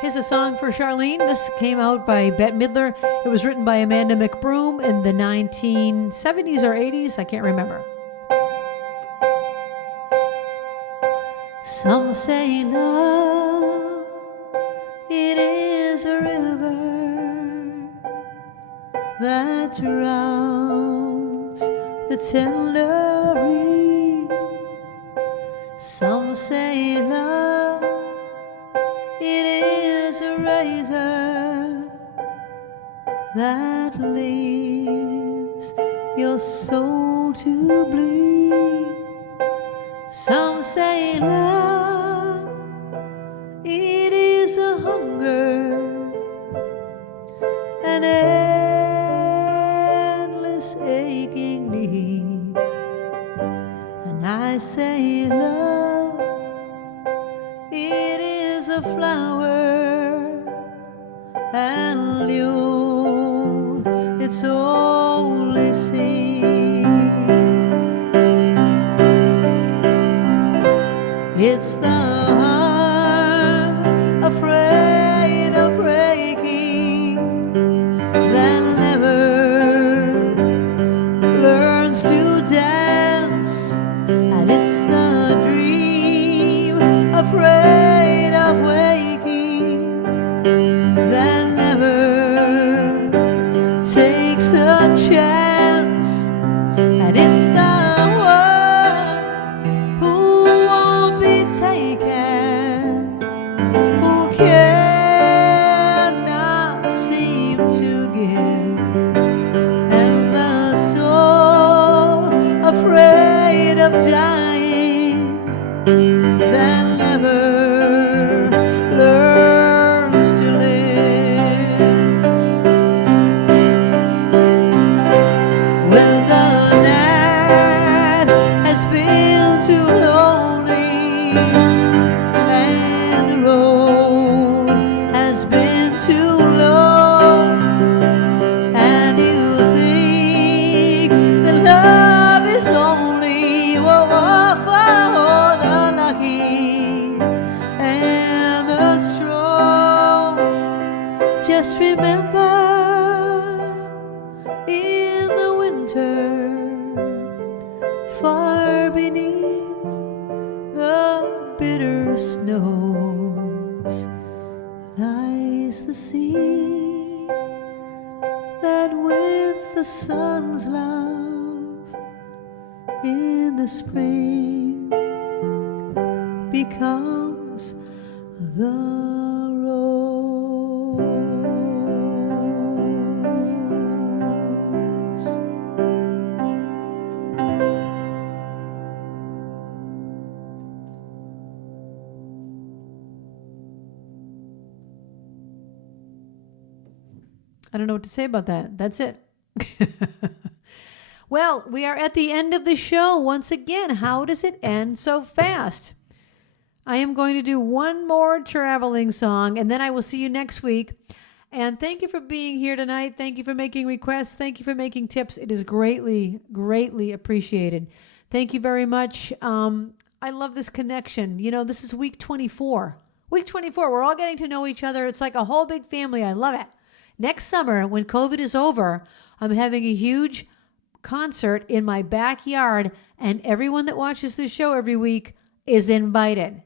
Here's a song for Charlene. This came out by Bette Midler. It was written by Amanda McBroom in the 1970s or 80s. I can't remember. Some say love, it is a river that drowns the tender reed. Some say love, it is a razor that leaves your soul to bleed. Some say love, it is a hunger, an endless aching need. And I say love, it is a flower, and you, it's only seed. It's the heart afraid of breaking that never learns to dance, and it's the dream afraid of waking that never takes the chance, and it's the taken, who cannot seem to give, and the soul afraid of dying that never learns to live. When the night has been too lonely and the road has been too long, and you think that love is only for the lucky and the strong. Just remember, in the winter, far beneath the bitter snows lies the sea that with the sun's love in the spring becomes the rose. I don't know what to say about that. That's it. Well, we are at the end of the show once again. How does it end so fast? I am going to do one more traveling song, and then I will see you next week. And thank you for being here tonight. Thank you for making requests. Thank you for making tips. It is greatly, greatly appreciated. Thank you very much. I love this connection. You know, this is week 24. Week 24, we're all getting to know each other. It's like a whole big family. I love it. Next summer, when COVID is over, I'm having a huge concert in my backyard, and everyone that watches this show every week is invited.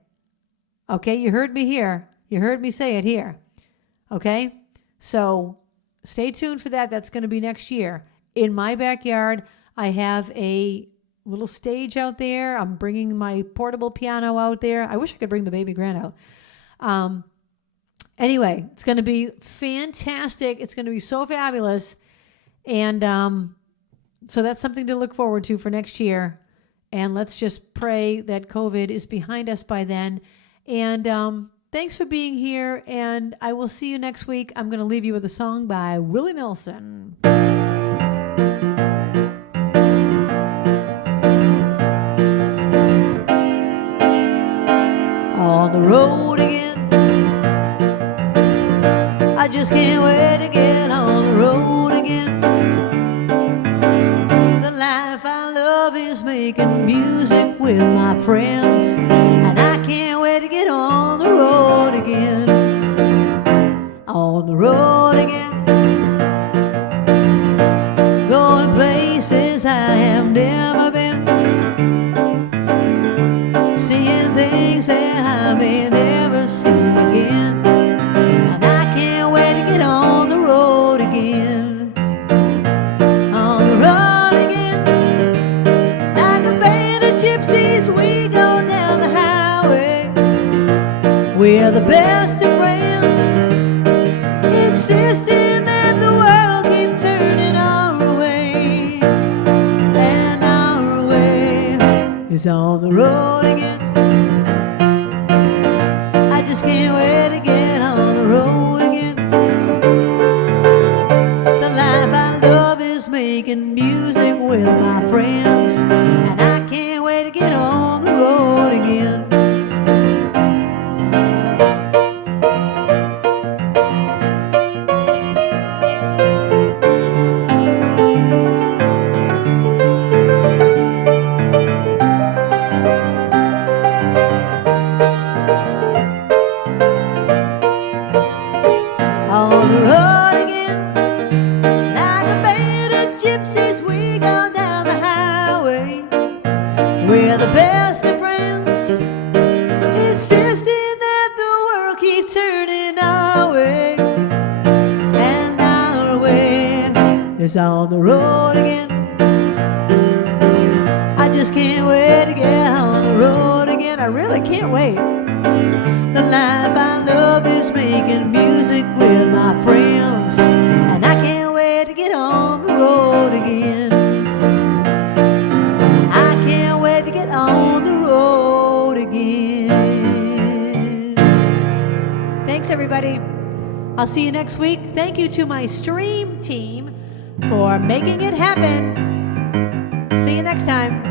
Okay, you heard me here. You heard me say it here. Okay, so stay tuned for that. That's going to be next year. In my backyard, I have a little stage out there. I'm bringing my portable piano out there. I wish I could bring the baby grand out. Anyway, it's going to be fantastic. It's going to be so fabulous. And so that's something to look forward to for next year. And let's just pray that COVID is behind us by then. And thanks for being here. And I will see you next week. I'm going to leave you with a song by Willie Nelson. On the road again. I just can't wait to get on the road again. making music with my friends, and I can't wait to get on the road again. On the road again, going places I have never been, seeing things that I may never see again, and I can't wait to get on the road again. On the road again, like a band of gypsies, we go down the highway. We're the best of friends, insisting that the world keep turning our way, and our way is on the road again. I just can't wait to get on the road again. The life I love is making music with my friends, and I can't wait to get on the road again. On the road again, like a band of gypsies, we go down the highway. We're the best of friends, insisting that the world keep turning our way, and our way is on the road again. I just can't wait to get on the road again. I really can't wait. The life I love is making music with my friends, and I can't wait to get on the road again. I can't wait to get on the road again. Thanks, everybody. I'll see you next week. Thank you to my stream team for making it happen. See you next time.